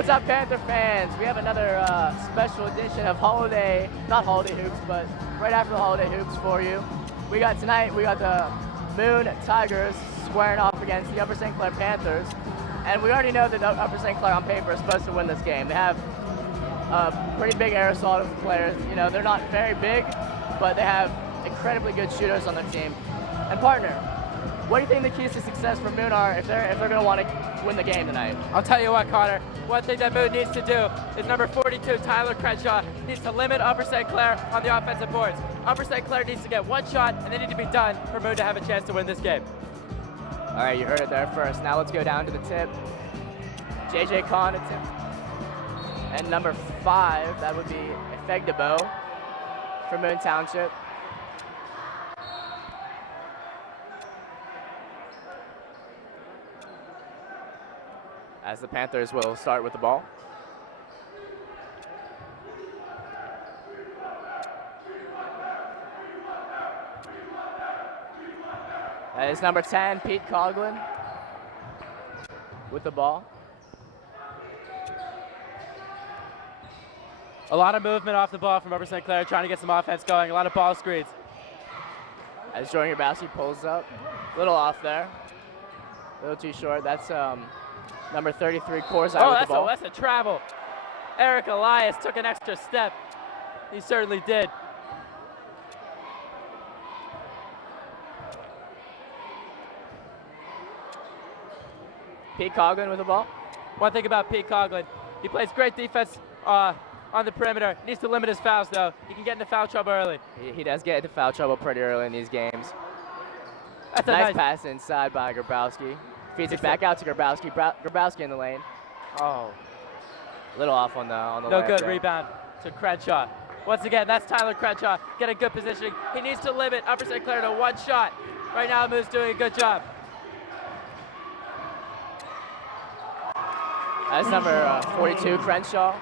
What's up, Panther fans? We have another special edition of not holiday hoops, but right after the holiday hoops for you. We got the Moon Tigers squaring off against the Upper St. Clair Panthers. And we already know that Upper St. Clair on paper is supposed to win this game. They have pretty big aerosol players. You know, they're not very big, but they have incredibly good shooters on their team. And partner, what do you think the keys to success for Moon are if they're going to want to win the game tonight? I'll tell you what, Connor. One thing that Moon needs to do is number 42, Tyler Crenshaw, needs to limit Upper St. Clair on the offensive boards. Upper St. Clair needs to get one shot, and they need to be done for Moon to have a chance to win this game. All right, you heard it there first. Now let's go down to the tip. JJ Kahn at tip. And number 5, that would be Efegdebo for Moon Township. As the Panthers will start with the ball. That is number 10, Pete Coughlin, with the ball. A lot of movement off the ball from Upper St. Clair, trying to get some offense going. A lot of ball screens. As Jordan Grabowski pulls up, a little off there, a little too short. That's number 33, Korzai with the ball. That's a travel. Eric Elias took an extra step. He certainly did. Pete Coughlin with the ball. One thing about Pete Coughlin, he plays great defense on the perimeter. Needs to limit his fouls, though. He can get into foul trouble early. He does get into foul trouble pretty early in these games. That's a nice pass inside by Grabowski. Feeds it back out to Grabowski. Grabowski in the lane. Oh. A little off on the no good there. Rebound to Crenshaw. Once again, that's Tyler Crenshaw getting good positioning. He needs to limit Upper St. Clair to one shot. Right now, Moon's doing a good job. That's number 42, Crenshaw,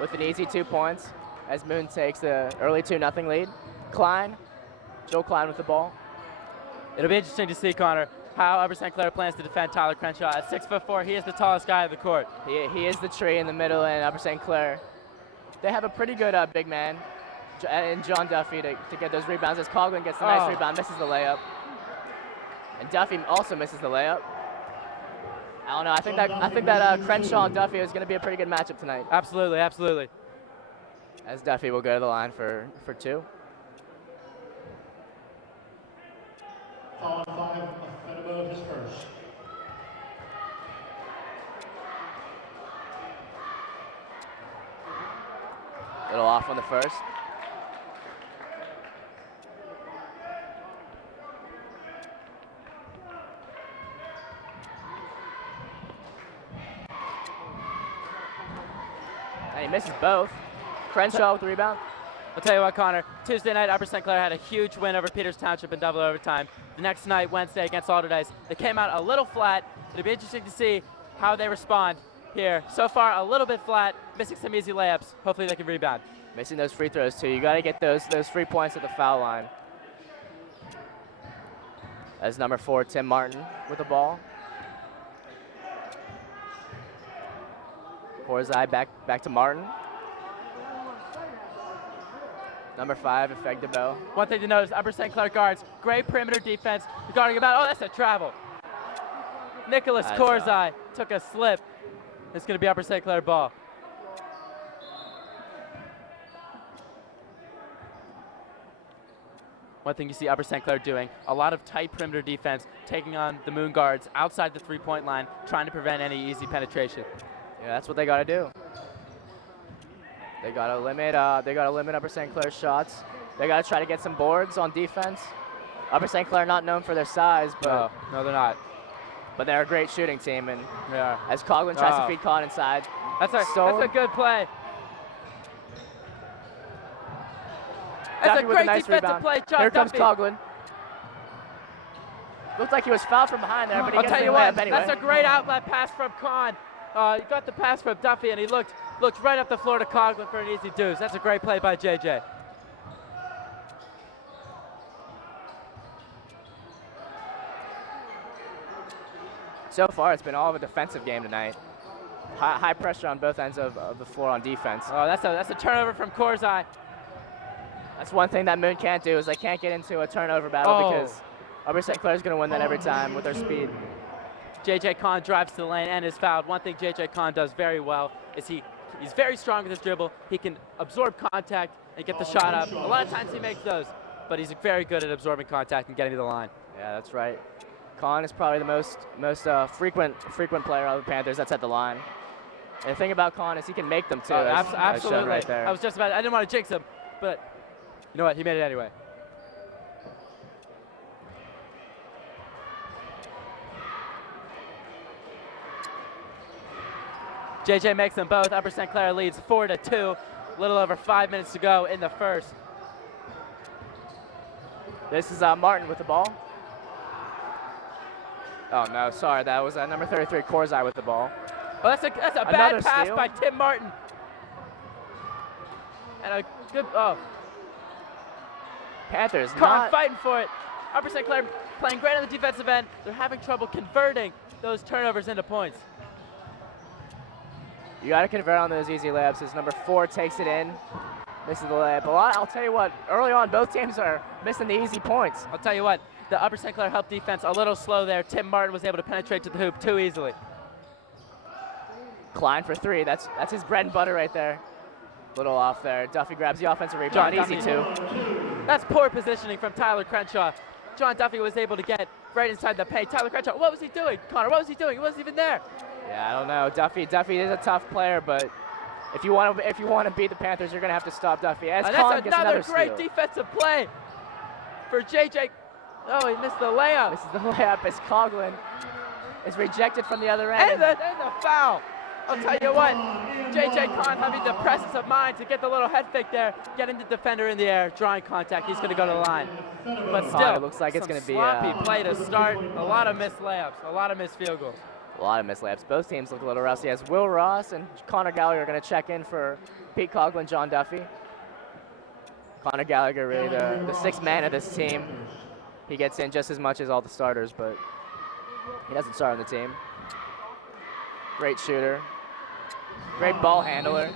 with an easy 2 points as Moon takes the early 2-0 lead. Joe Klein with the ball. It'll be interesting to see, Connor, how Upper St. Clair plans to defend Tyler Crenshaw. At 6'4", he is the tallest guy on the court. He is the tree in the middle, and Upper St. Clair, they have a pretty good big man in John Duffy to get those rebounds. As Coughlin gets a nice rebound, misses the layup. And Duffy also misses the layup. I don't know. I think that Crenshaw and Duffy is going to be a pretty good matchup tonight. Absolutely, absolutely. As Duffy will go to the line for 2. Foul 5, Efegdebo, his first. A little off on the first. And he misses both. Crenshaw with the rebound. I'll tell you what, Connor. Tuesday night, Upper St. Clair had a huge win over Peters Township in double overtime. The next night, Wednesday, against Alderdice, they came out a little flat. It'll be interesting to see how they respond here. So far, a little bit flat, missing some easy layups. Hopefully, they can rebound. Missing those free throws, too. You got to get those 3 points at the foul line. As number 4, Tim Martin with the ball. Korzai back to Martin. Number 5, Efegdebo. One thing to notice, Upper St. Clair guards, great perimeter defense. Guarding about, that's a travel. Nicholas Korzai took a slip. It's going to be Upper St. Clair ball. One thing you see Upper St. Clair doing, a lot of tight perimeter defense, taking on the Moon guards outside the three-point line, trying to prevent any easy penetration. Yeah, that's what they got to do. They got to limit Upper St. Clair's shots. They got to try to get some boards on defense. Upper St. Clair not known for their size, but no, they're not. But they're a great shooting team, and they are. As Coughlin tries to feed Kahn inside. That's a good play. That's a great defensive play, John Here comes Duffy. Coughlin. Looks like he was fouled from behind there, but he I'll gets tell you the what, layup anyway. That's a great outlet pass from Kahn. He got the pass from Duffy, and he looked right up the floor to Coughlin for an easy deuce. That's a great play by JJ. So far, it's been all of a defensive game tonight. high pressure on both ends of the floor on defense. Oh, that's a turnover from Korzai. That's one thing that Moon can't do is they can't get into a turnover battle Oh. because Aubrey St. Clair's going to win that every time with their speed. J.J. Kahn drives to the lane and is fouled. One thing J.J. Kahn does very well is he's very strong with his dribble. He can absorb contact and get the shot up. A lot of times he makes those, but he's very good at absorbing contact and getting to the line. Yeah, that's right. Kahn is probably the most frequent player of the Panthers that's at the line. And the thing about Kahn is he can make them too. as shown Absolutely. right there. I was just about. I didn't want to jinx him, but you know what? He made it anyway. JJ makes them both. Upper St. Clair leads 4-2. A little over 5 minutes to go in the first. This is Martin with the ball. Oh no, sorry, that was number 33 Korzai with the ball. Oh, that's a Another bad pass steal. by Tim Martin. And a good, Panthers Kahn not fighting for it. Upper St. Clair playing great on the defensive end. They're having trouble converting those turnovers into points. You got to convert on those easy layups as number 4 takes it in, misses the layup. I'll tell you what, early on both teams are missing the easy points. I'll tell you what, the Upper St. Clair help defense a little slow there. Tim Martin was able to penetrate to the hoop too easily. Klein for 3, that's his bread and butter right there. Little off there. Duffy grabs the offensive rebound, John easy Duffy. 2. That's poor positioning from Tyler Crenshaw. John Duffy was able to get right inside the paint. Tyler Crenshaw, what was he doing? Connor, what was he doing? He wasn't even there. Yeah, I don't know. Duffy is a tough player, but if you want to beat the Panthers, you're gonna have to stop Duffy. As And Kahn that's gets another another great steal. defensive play for JJ. Oh, he missed the layup. This is the layup as Coughlin is rejected from the other end. And the foul. I'll tell you what, J.J. Kahn having the presence of mind to get the little head fake there, getting the defender in the air, drawing contact. He's going to go to the line. But still, it looks like it's some gonna be, sloppy play to start. A lot of missed layups, a lot of missed field goals. A lot of missed layups. Both teams look a little rusty as Will Ross and Connor Gallagher are going to check in for Pete Coughlin, John Duffy. Connor Gallagher really the sixth man of this team. He gets in just as much as all the starters, but he doesn't start on the team. Great shooter. Great ball handler.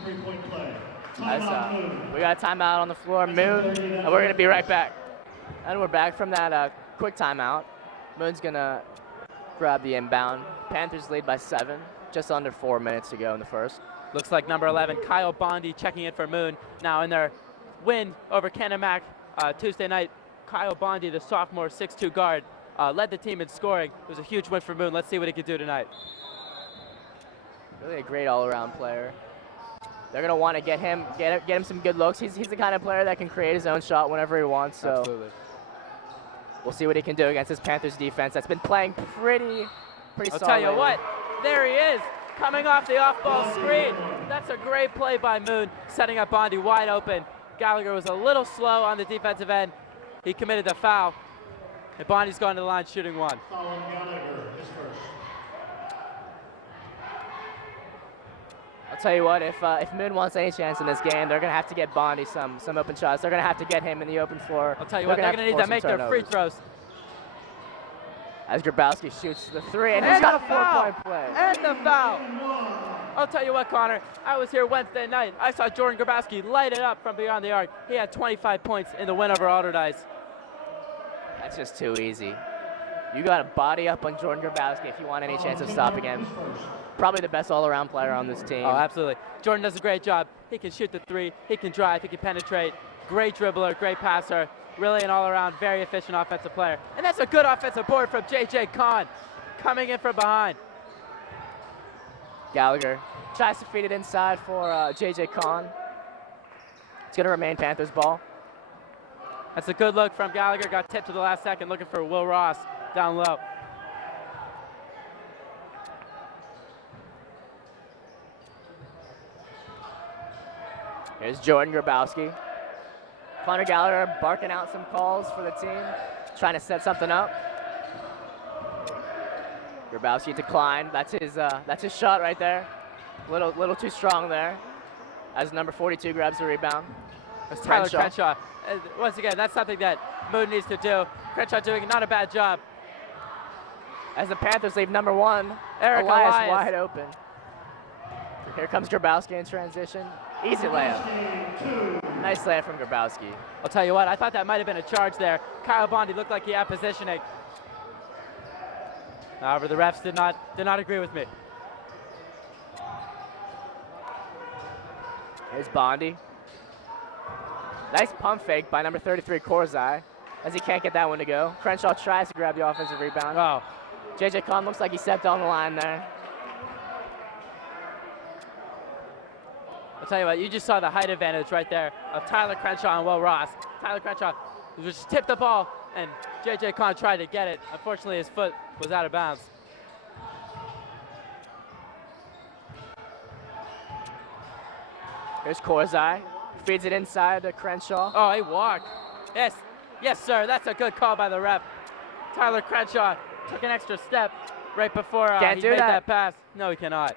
We got a timeout on the floor. Moon, and we're going to be right back. And we're back from that quick timeout. Moon's going to grab the inbound. Panthers lead by 7. Just under 4 minutes to go in the first. Looks like number 11, Kyle Bondi, checking in for Moon. Now in their win over Canamac Tuesday night, Kyle Bondi, the sophomore 6'2" guard, led the team in scoring. It was a huge win for Moon. Let's see what he can do tonight. Really a great all-around player. They're gonna want to get him some good looks. He's the kind of player that can create his own shot whenever he wants. So Absolutely. we'll see what he can do against this Panthers defense that's been playing pretty I'll solid. tell you lately. what, there he is, coming off the off-ball screen. That's a great play by Moon, setting up Bondi wide open. Gallagher was a little slow on the defensive end. He committed the foul, and Bondi's gone to the line shooting 1. Following Gallagher, his first. I'll tell you what, if Moon wants any chance in this game, they're gonna have to get Bondi some open shots. They're gonna have to get him in the open floor. I'll tell you what, they're going to need to make their free throws. As Grabowski shoots the 3, and he's got a 4-point play. And the foul. I'll tell you what, Connor, I was here Wednesday night. I saw Jordan Grabowski light it up from beyond the arc. He had 25 points in the win over Alderdice. That's just too easy. You got to body up on Jordan Grabowski if you want any chance of stopping him. Probably the best all-around player on this team. Oh, absolutely. Jordan does a great job. He can shoot the 3, he can drive, he can penetrate. Great dribbler, great passer. Really an all-around, very efficient offensive player. And that's a good offensive board from J.J. Kahn, coming in from behind. Gallagher tries to feed it inside for J.J. Kahn. It's going to remain Panthers ball. That's a good look from Gallagher. Got tipped to the last second, looking for Will Ross down low. Here's Jordan Grabowski. Connor Gallagher barking out some calls for the team, trying to set something up. Grabowski to Klein. That's his shot right there. Little too strong there. As number 42 grabs the rebound. That's Tyler Crenshaw. Once again, that's something that Moon needs to do. Crenshaw doing not a bad job. As the Panthers leave number 1, Eric Elias Elias. wide open. Here comes Grabowski in transition. Easy layup. Nice layup from Grabowski. I'll tell you what, I thought that might have been a charge there. Kyle Bondi looked like he had positioning. However, the refs did not agree with me. Here's Bondi. Nice pump fake by number 33, Korzai, as he can't get that one to go. Crenshaw tries to grab the offensive rebound. Oh, JJ Kahn looks like he stepped on the line there. I'll tell you what, you just saw the height advantage right there of Tyler Crenshaw and Will Ross. Tyler Crenshaw just tipped the ball, and JJ Kahn tried to get it. Unfortunately, his foot was out of bounds. Here's Korzai. Feeds it inside to Crenshaw. Oh, he walked. Yes, yes, sir. That's a good call by the ref. Tyler Crenshaw took an extra step right before Can't he do made that. that pass. No, he cannot.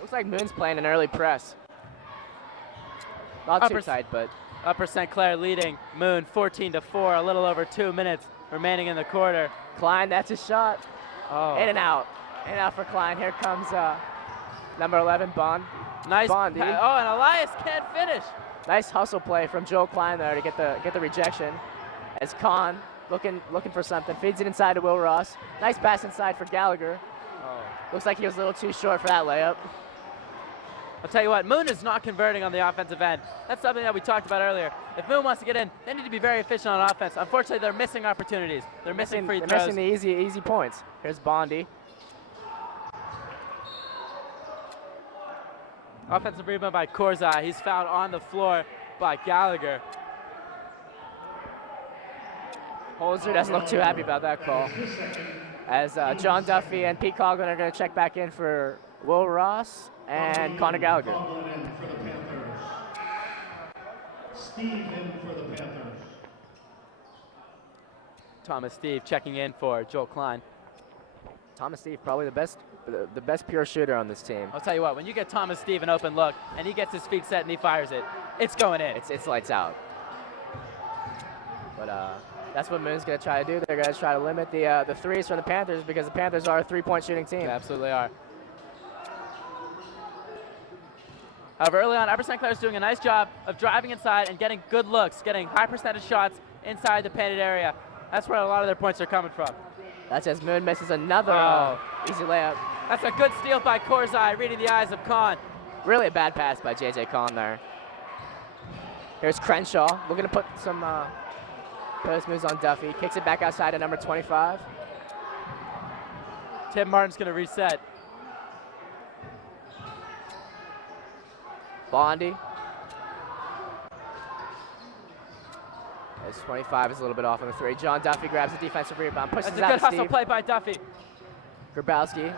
Looks like Moon's playing an early press. Not too Upper- tight, but Upper St. Clair leading Moon 14-4, a little over 2 minutes remaining in the quarter. Klein, that's his shot. Oh, In and out. In and out for Klein. Here comes number 11, Bond. nice. Bondi. Oh, and Elias can't finish. Nice hustle play from Joe Klein there to get the rejection. As Kahn looking for something, feeds it inside to Will Ross. Nice pass inside for Gallagher. Looks like he was a little too short for that layup. I'll tell you what, Moon is not converting on the offensive end. That's something that we talked about earlier. If Moon wants to get in, they need to be very efficient on offense. Unfortunately, they're missing opportunities. They're missing free They're throws. missing the easy points. Here's Bondi. Offensive rebound by Korzai. He's fouled on the floor by Gallagher. Holzer doesn't look too happy about that call. As John Duffy and Pete Coughlin are going to check back in for Will Ross and Connor Gallagher. Coughlin in for the Panthers. Steve in for the Panthers. Thomas Steve checking in for Joel Klein. Thomas Steve, probably the best pure shooter on this team. I'll tell you what, when you get Thomas Steve an open look and he gets his feet set and he fires it, it's going in. It's lights out. But that's what Moon's going to try to do. They're going to try to limit the threes from the Panthers because the Panthers are a three-point shooting team. They absolutely are. However, early on, Upper St. Clair's doing a nice job of driving inside and getting good looks, getting high percentage shots inside the painted area. That's where a lot of their points are coming from. That's as Moon misses another easy layup. That's a good steal by Korzai, reading the eyes of Kahn. Really a bad pass by JJ Kahn there. Here's Crenshaw looking to put some post moves on Duffy. Kicks it back outside to number 25. Tim Martin's going to reset. Bondi. As 25 is a little bit off on the three. John Duffy grabs the defensive rebound, pushes That's a out good to hustle Steve. play by Duffy. Grabowski.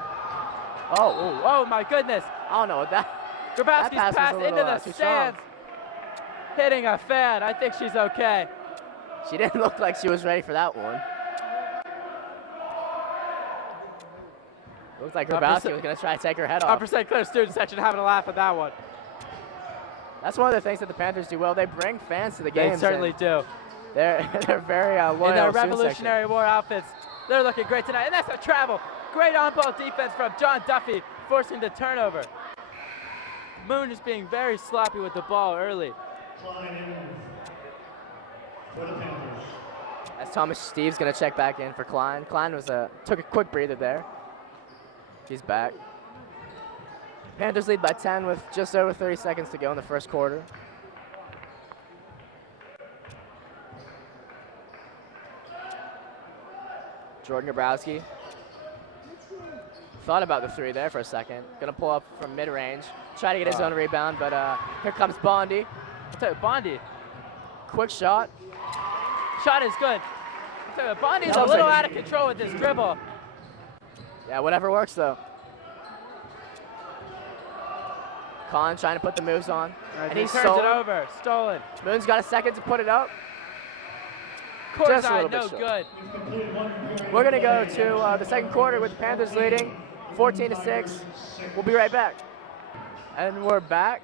Oh my goodness. I don't know what that. Grabowski's pass was pass a into little, the too strong. stands. Hitting a fan. I think she's okay. She didn't look like she was ready for that one. Looked like Grabowski was going to try to take her head off. Upper St. Clair student section having a laugh at that one. That's one of the things that the Panthers do well. They bring fans to the games. They certainly and do. They're very loyal. In their student Revolutionary War outfits, they're looking great tonight. And that's a travel. Great on-ball defense from John Duffy, forcing the turnover. Moon is being very sloppy with the ball early. Klein in for the Panthers. section. As Thomas Steve's going to check back in for Klein. Klein took a quick breather there. He's back. Panthers lead by 10 with just over 30 seconds to go in the first quarter. Jordan Grabowski. Thought about the three there for a second. Gonna pull up from mid-range. Try to get his own rebound, but here comes Bondi. I'll tell you, Bondi. Quick shot. Shot is good. I'll tell you, Bondi's That a was little like- out of control with this dribble. Yeah, whatever works though. Kahn trying to put the moves on. And he he's turns stolen. it over. Stolen. Moon's got a second to put it up. Just a Korzai, little bit no short. good. You've completed 1 period. We're gonna go to the second quarter with the Panthers leading 14-6. We'll be right back. And we're back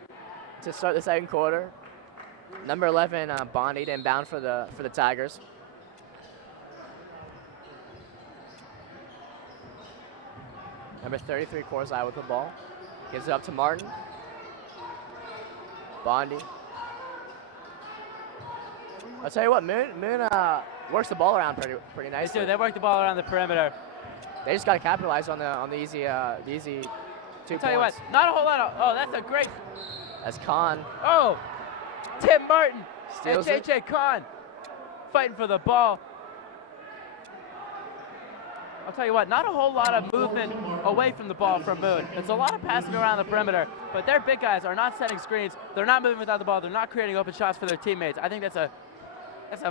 to start the second quarter. Number 11, Bondi inbound for the Tigers. Number 33, Korzai with the ball. Gives it up to Martin. Bondi. I'll tell you what, Moon works the ball around pretty nicely. They work the ball around the perimeter. They just got to capitalize on the easy 2 points. Tell you what, not a whole lot of. Oh, that's a great. As Khan Oh, Tim Martin steals and JJ Khan fighting for the ball. I'll tell you what, not a whole lot of movement away from the ball from Moon. It's a lot of passing around the perimeter, but their big guys are not setting screens. They're not moving without the ball. They're not creating open shots for their teammates. I think that's a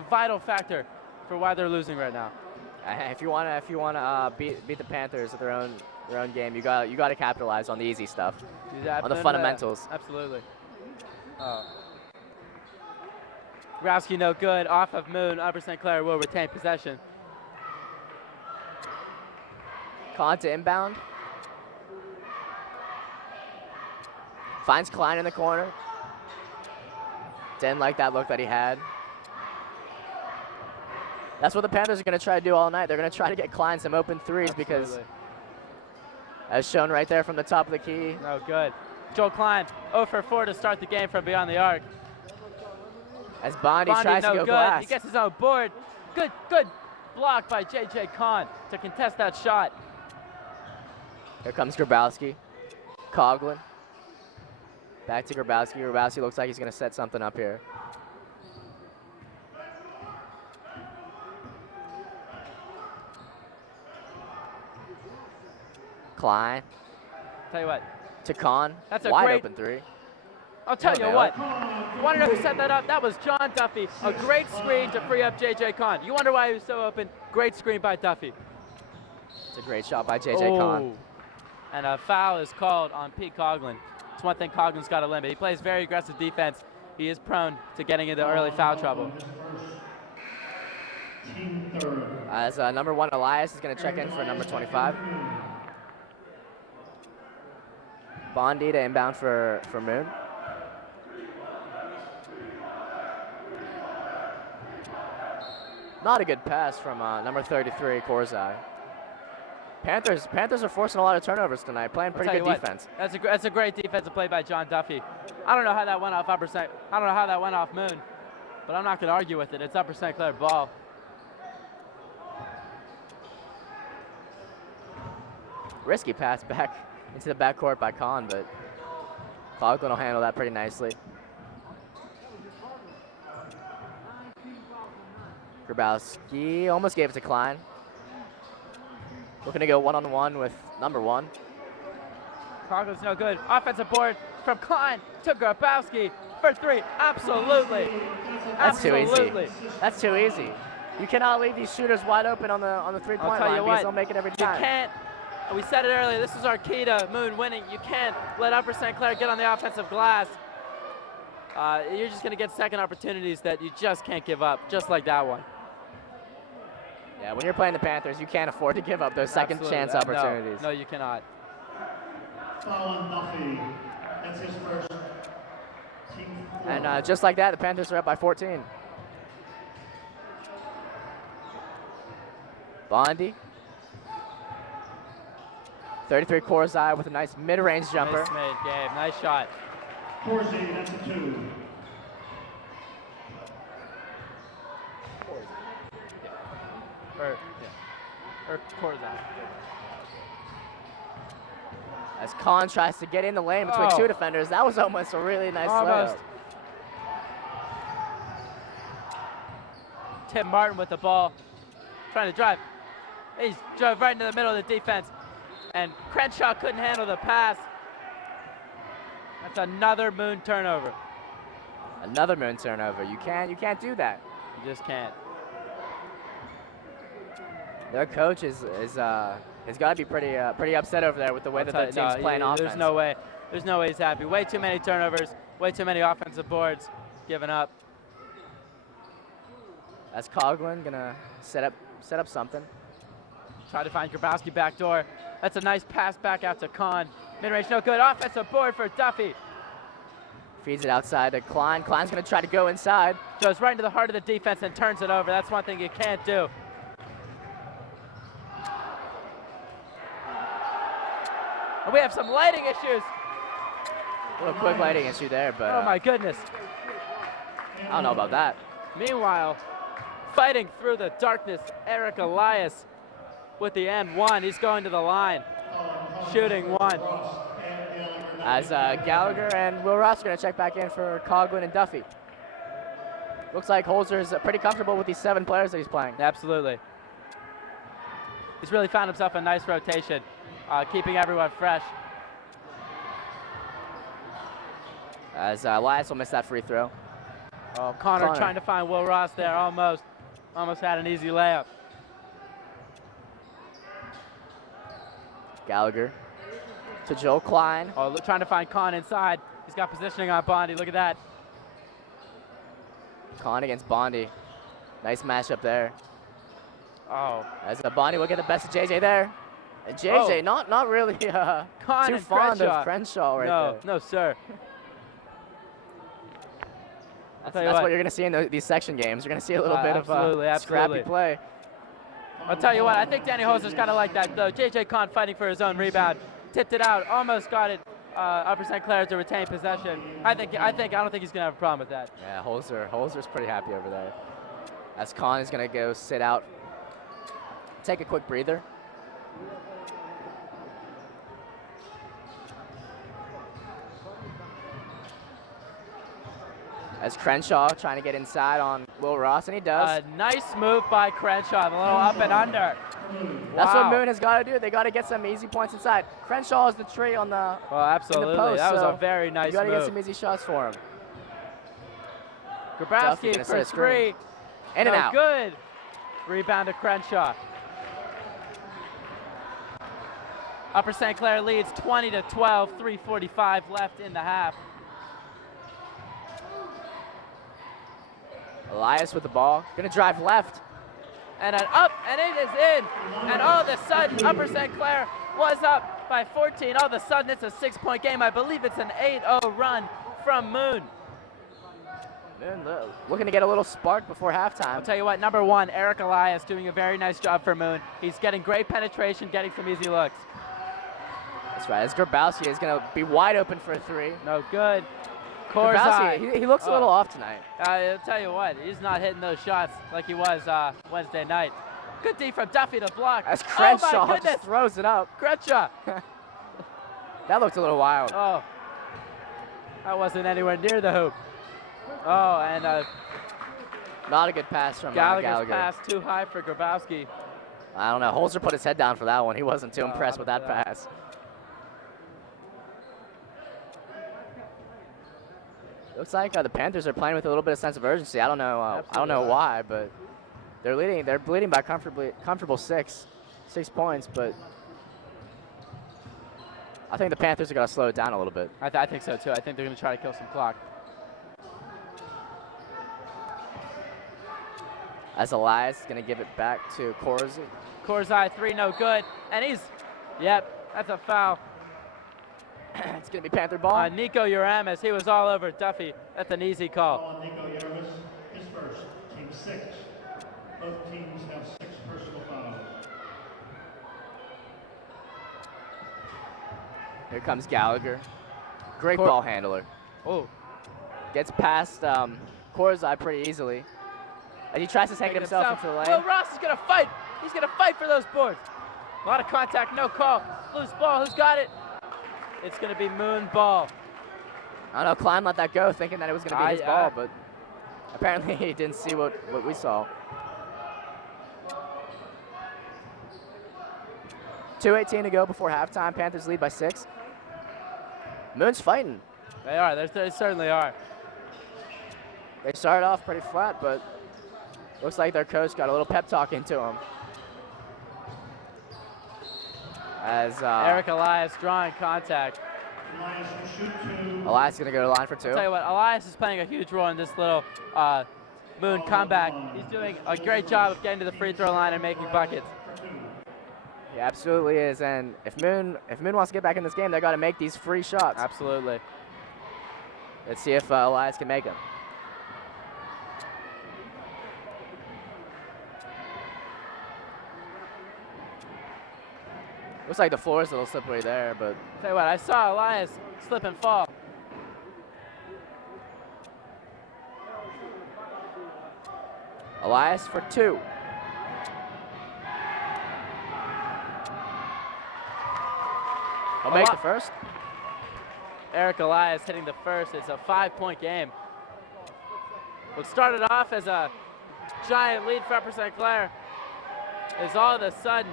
vital factor for why they're losing right now. If you wanna beat the Panthers at their own game, you got to capitalize on the easy stuff, on the fundamentals. Absolutely. Grabowski no good off of Moon. Upper St. Clair will retain possession. Khan to inbound. Finds Klein in the corner. Didn't like that look that he had. That's what the Panthers are going to try to do all night. They're going to try to get Klein some open threes because, as shown right there from the top of the key. No good. Joel Klein 0 for 4 to start the game from beyond the arc. As Bondi tries to go glass. He gets his own board. Good block by JJ Khan to contest that shot. Here comes Grabowski. Coughlin. Back to Grabowski. Grabowski looks like he's going to set something up here. Klein. Tell you what. To Khan. That's a wide great open three. I'll tell you what. You want to know who set that up? That was John Duffy. A great screen to free up JJ Khan. You wonder why he was so open? Great screen by Duffy. It's a great shot by JJ Khan. And a foul is called on Pete Coughlin. It's one thing Coughlin's got to limit. He plays very aggressive defense. He is prone to getting into early foul trouble. As number 1 Elias is going to check in for number 25. Bondi to inbound for Moon. Not a good pass from number 33, Korzai. Panthers are forcing a lot of turnovers tonight, playing pretty good defense. That's a great defensive play by John Duffy. I don't know how that went off Upper St. I don't know how that went off Moon, but I'm not going to argue with it. It's Upper St. Clair ball. Risky pass back into the backcourt by Khan, but Coughlin will handle that pretty nicely. Grabowski almost gave it to Klein. Looking to go one-on-one with number 1. Coghlin's no good. Offensive board from Klein to Grabowski for 3. Absolutely. That's too easy. That's too easy. You cannot leave these shooters wide open on the three-point line because they'll make it every time. You can't. We said it earlier. This is our key to Moon winning. You can't let Upper St. Clair get on the offensive glass. You're just going to get second opportunities that you just can't give up, just like that one. Yeah, when you're playing the Panthers, you can't afford to give up those second chance opportunities. No, you cannot. Foul on Duffy. That's his first. Team 4. And just like that, the Panthers are up by 14. Bondi. 33 Korzai with a nice mid-range jumper. Nice made, Gabe. Nice shot. Korzai, that's a 2. Or Korzai. As Khan tries to get in the lane between 2 defenders, that was almost a really nice layup. Tim Martin with the ball, trying to drive. He's drove right into the middle of the defense, and Crenshaw couldn't handle the pass. That's another Moon turnover. Another Moon turnover. You can't do that. You just can't. Their coach has got to be pretty upset over there with the way that the team's playing offense. There's no way he's happy. Way too many turnovers, way too many offensive boards given up. That's Coughlin gonna set up something. Try to find Grabowski backdoor. That's a nice pass back out to Khan. Mid-range no good. Offensive board for Duffy. Feeds it outside to Klein. Klein's gonna try to go inside. Goes right into the heart of the defense and turns it over. That's one thing you can't do. And we have some lighting issues. A little quick lighting issue there, but Oh my goodness. I don't know about that. Meanwhile, fighting through the darkness, Eric Elias with the N1. He's going to the line, shooting one. As Gallagher and Will Ross are going to check back in for Coughlin and Duffy. Looks like Holzer's pretty comfortable with these 7 players that he's playing. Absolutely. He's really found himself a nice rotation, keeping everyone fresh. As Elias will miss that free throw. Oh, Connor Connor. trying to find Will Ross there, almost had an easy layup. Gallagher to Joel Klein. Oh, trying to find Con inside. He's got positioning on Bondi. Look at that. Con against Bondi. Nice matchup there. Oh, As Bondi will get the best of JJ there. And JJ Oh. not really Con too and fond Crenshaw. of Crenshaw right no, there. no, sir. That's, tell you that's what. what you're going to see in these section games. You're going to see a little bit of absolutely, scrappy absolutely. play. I'll tell you what, I think Danny Holzer's kind of like that, though. J.J. Con fighting for his own rebound. Tipped it out, almost got it. Upper St. Clair to retain possession. I don't think he's going to have a problem with that. Yeah, Holzer's pretty happy over there. As Con is going to go sit out, take a quick breather. As Crenshaw trying to get inside on Will Ross, and he does. A nice move by Crenshaw, a little up and under. That's what Wow. Moon has got to do. They got to get some easy points inside. Crenshaw is the tree on the Well, absolutely. post, That was so a very nice You got to get some move. easy shots for him. Duffy Grabowski gonna set for a screen. 3. In and No out. good. Rebound to Crenshaw. Upper St. Clair leads 20-12, 3:45 left in the half. Elias with the ball. Gonna drive left. And an up, and it is in. And all of a sudden, Upper St. Clair was up by 14. All of a sudden, it's a 6-point game. I believe it's an 8-0 run from Moon. Moon looking to get a little spark before I'll halftime. tell you what, number 1, Eric Elias doing a very nice job for Moon. He's getting great penetration, getting some easy looks. That's right. As Grabowski is gonna be wide open for a 3. No good. Grabowski, Korzai. he looks a little off tonight. I'll tell you what, he's not hitting those shots like he was Wednesday night. Good D from Duffy to block. As Oh Crenshaw my just goodness, throws it up. Crenshaw. That looked a little wild. Oh, that wasn't anywhere near the hoop. Oh, and Not a good pass from Gallagher's Gallagher. pass too high for Grabowski. I don't know. Holzer put his head down for that one. He wasn't too impressed with that yeah. pass. Looks like the Panthers are playing with a little bit of sense of urgency. I don't know. I don't know Absolutely. why, but they're leading. They're bleeding by comfortable 6 points. But I think the Panthers are going to slow it down a little bit. I think so too. I think they're going to try to kill some clock. As Elias is going to give it back to Corsi. Korzai 3, no good. And yep, that's a foul. It's going to be Panther ball. Nico Uramis, he was all over Duffy. That's an easy call. On Nico Yervis, his first, team 6. Both teams have 6 personal fouls. Here comes Gallagher. Great Cor- ball handler. Oh, Gets past Corsi pretty easily. And he tries to take it himself into the lane. Will Ross is going to fight. He's going to fight for those boards. A lot of contact, no call. Loose ball, who's got it? It's going to be Moon ball. I don't know, Klein let that go thinking that it was going to be his I- ball, but apparently he didn't see what we saw. 2:18 to go before halftime. Panthers lead by 6. Moon's fighting. They are, they certainly are. They started off pretty flat, but looks like their coach got a little pep talk into them. As Eric Elias drawing contact. Elias will shoot 2. Elias is going to go to line for 2. I'll tell you what, Elias is playing a huge role in this little Moon comeback. He's doing a great job of getting to the free throw line and making buckets. He absolutely is, and if Moon wants to get back in this game, they got to make these free shots. Absolutely. Let's see if Elias can make them. Looks like the floor is a little slippery there, but Tell you what, I saw Elias slip and fall. Elias for 2. He'll make the first. Eric Elias hitting the first. It's a 5-point game. What started off as a giant lead for Upper St. Clair is all of a sudden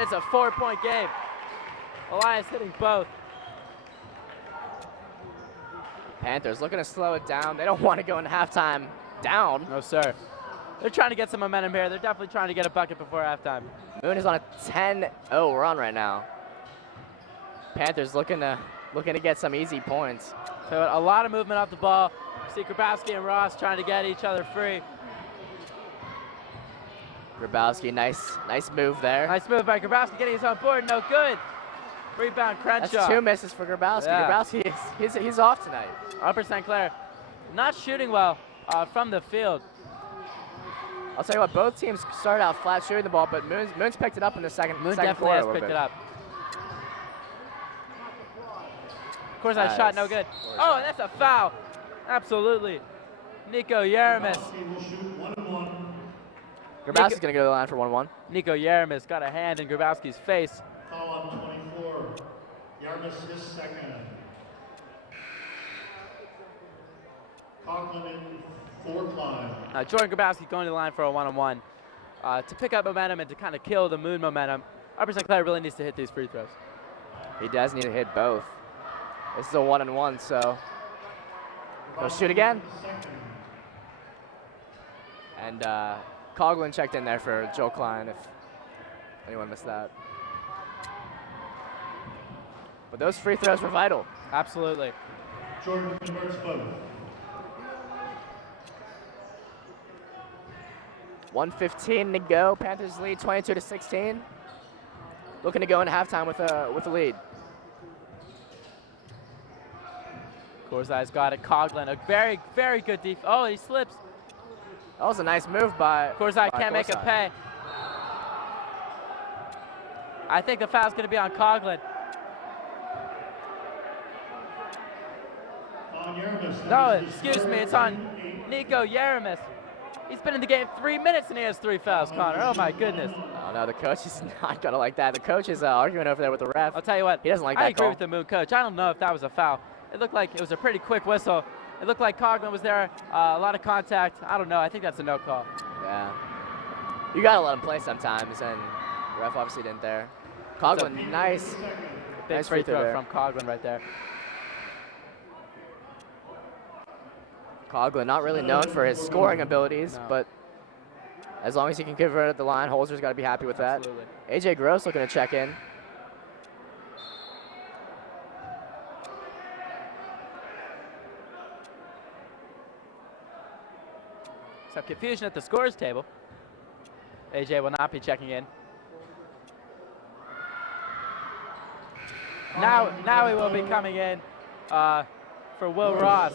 it's a 4-point game. Elias hitting both. Panthers looking to slow it down. They don't want to go into halftime down. No, sir. They're trying to get some momentum here. They're definitely trying to get a bucket before halftime. Moon is on a 10-0 run right now. Panthers looking to get some easy points. So a lot of movement off the ball. See Grabowski and Ross trying to get each other free. Grabowski, nice move there. Nice move by Grabowski, getting his own board. No good. Rebound Crenshaw. That's 2 misses for Grabowski. Yeah. Grabowski he's off tonight. Upper St. Clair not shooting well from the field. I'll tell you what, both teams started out flat shooting the ball, but Moon's picked it up in the second Moon second definitely quarter has a little picked bit. it up. Of course, that shot no good. Oh, and that's a foul. Absolutely. Nico Yaramis. Grabowski will shoot 1 and 1. Grabowski's going to go to the line for 1-1. Nico Yaramis got a hand in Grabowski's face. Foul on 24. Yarmus his second. Conklin in for Clyde. Jordan Grabowski going to the line for a 1-on-1 to pick up momentum and to kind of kill the Moon momentum. Upper St. Clair really needs to hit these free throws. He does need to hit both. This is a 1-on-1, so he'll shoot again. And Coughlin checked in there for Joe Klein, if anyone missed that. But those free throws were vital. Absolutely. Jordan converts both. 1:15 to go. Panthers lead 22-16. Looking to go into halftime with a lead. Corzai's got it. Coughlin, a very, very good defense. Oh, he slips. That was a nice move by Corzai by can't make it Corzai. pay. I think the foul's going to be on Coughlin. On Yarmus. No, excuse me, it's on Nico Yaramis. He's been in the game 3 minutes and he has 3 fouls, Connor. Oh my goodness. Oh no, the coach is not gonna like that. The coach is arguing over there with the ref. I'll tell you what, He doesn't like I that agree call. with the Moon coach. I don't know if that was a foul. It looked like it was a pretty quick whistle. It looked like Coughlin was there, a lot of contact. I don't know, I think that's a no call. Yeah. You gotta let him play sometimes, and the ref obviously didn't there. Coughlin, nice. Big Nice free free throw throw there. from Coughlin right there. Coughlin not really known for his scoring abilities, No. but as long as he can convert at the line, Holzer's got to be happy with that. Absolutely. AJ Gross looking to check in. Some confusion at the scores table. AJ will not be checking in. Now he will be coming in for Will Ross.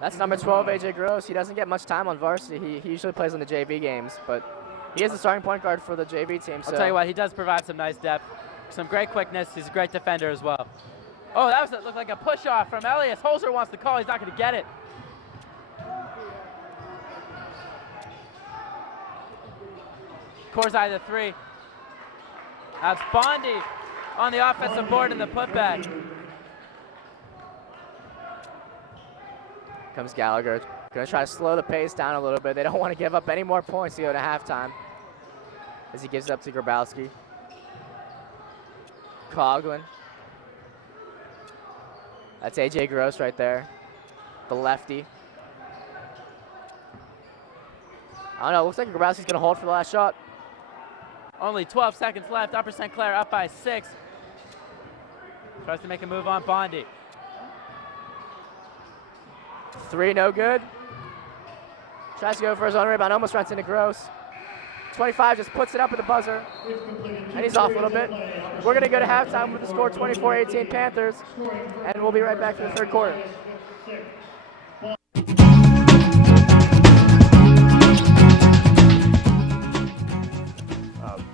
That's number 12, AJ Gross. He doesn't get much time on varsity. He usually plays in the JV games, but he is the starting point guard for the JV team. I'll tell you what, he does provide some nice depth, some great quickness. He's a great defender as well. Oh, that looked like a push-off from Elias. Holzer wants the call. He's not going to get it. Corzai the 3. That's Bondi on the offensive board in the putback. Comes Gallagher. Going to try to slow the pace down a little bit. They don't want to give up any more points to go to halftime as he gives it up to Grabowski. Coughlin. That's AJ Gross right there, the lefty. I don't know, looks like Grabowski's going to hold for the last shot. Only 12 seconds left. Upper St. Clair up by 6. Tries to make a move on Bondi. 3, no good. Tries to go for his own rebound, almost runs into Gross. 25 just puts it up at the buzzer, and he's off a little bit. We're going to go to halftime with the score 24-18 Panthers, and we'll be right back for the third quarter.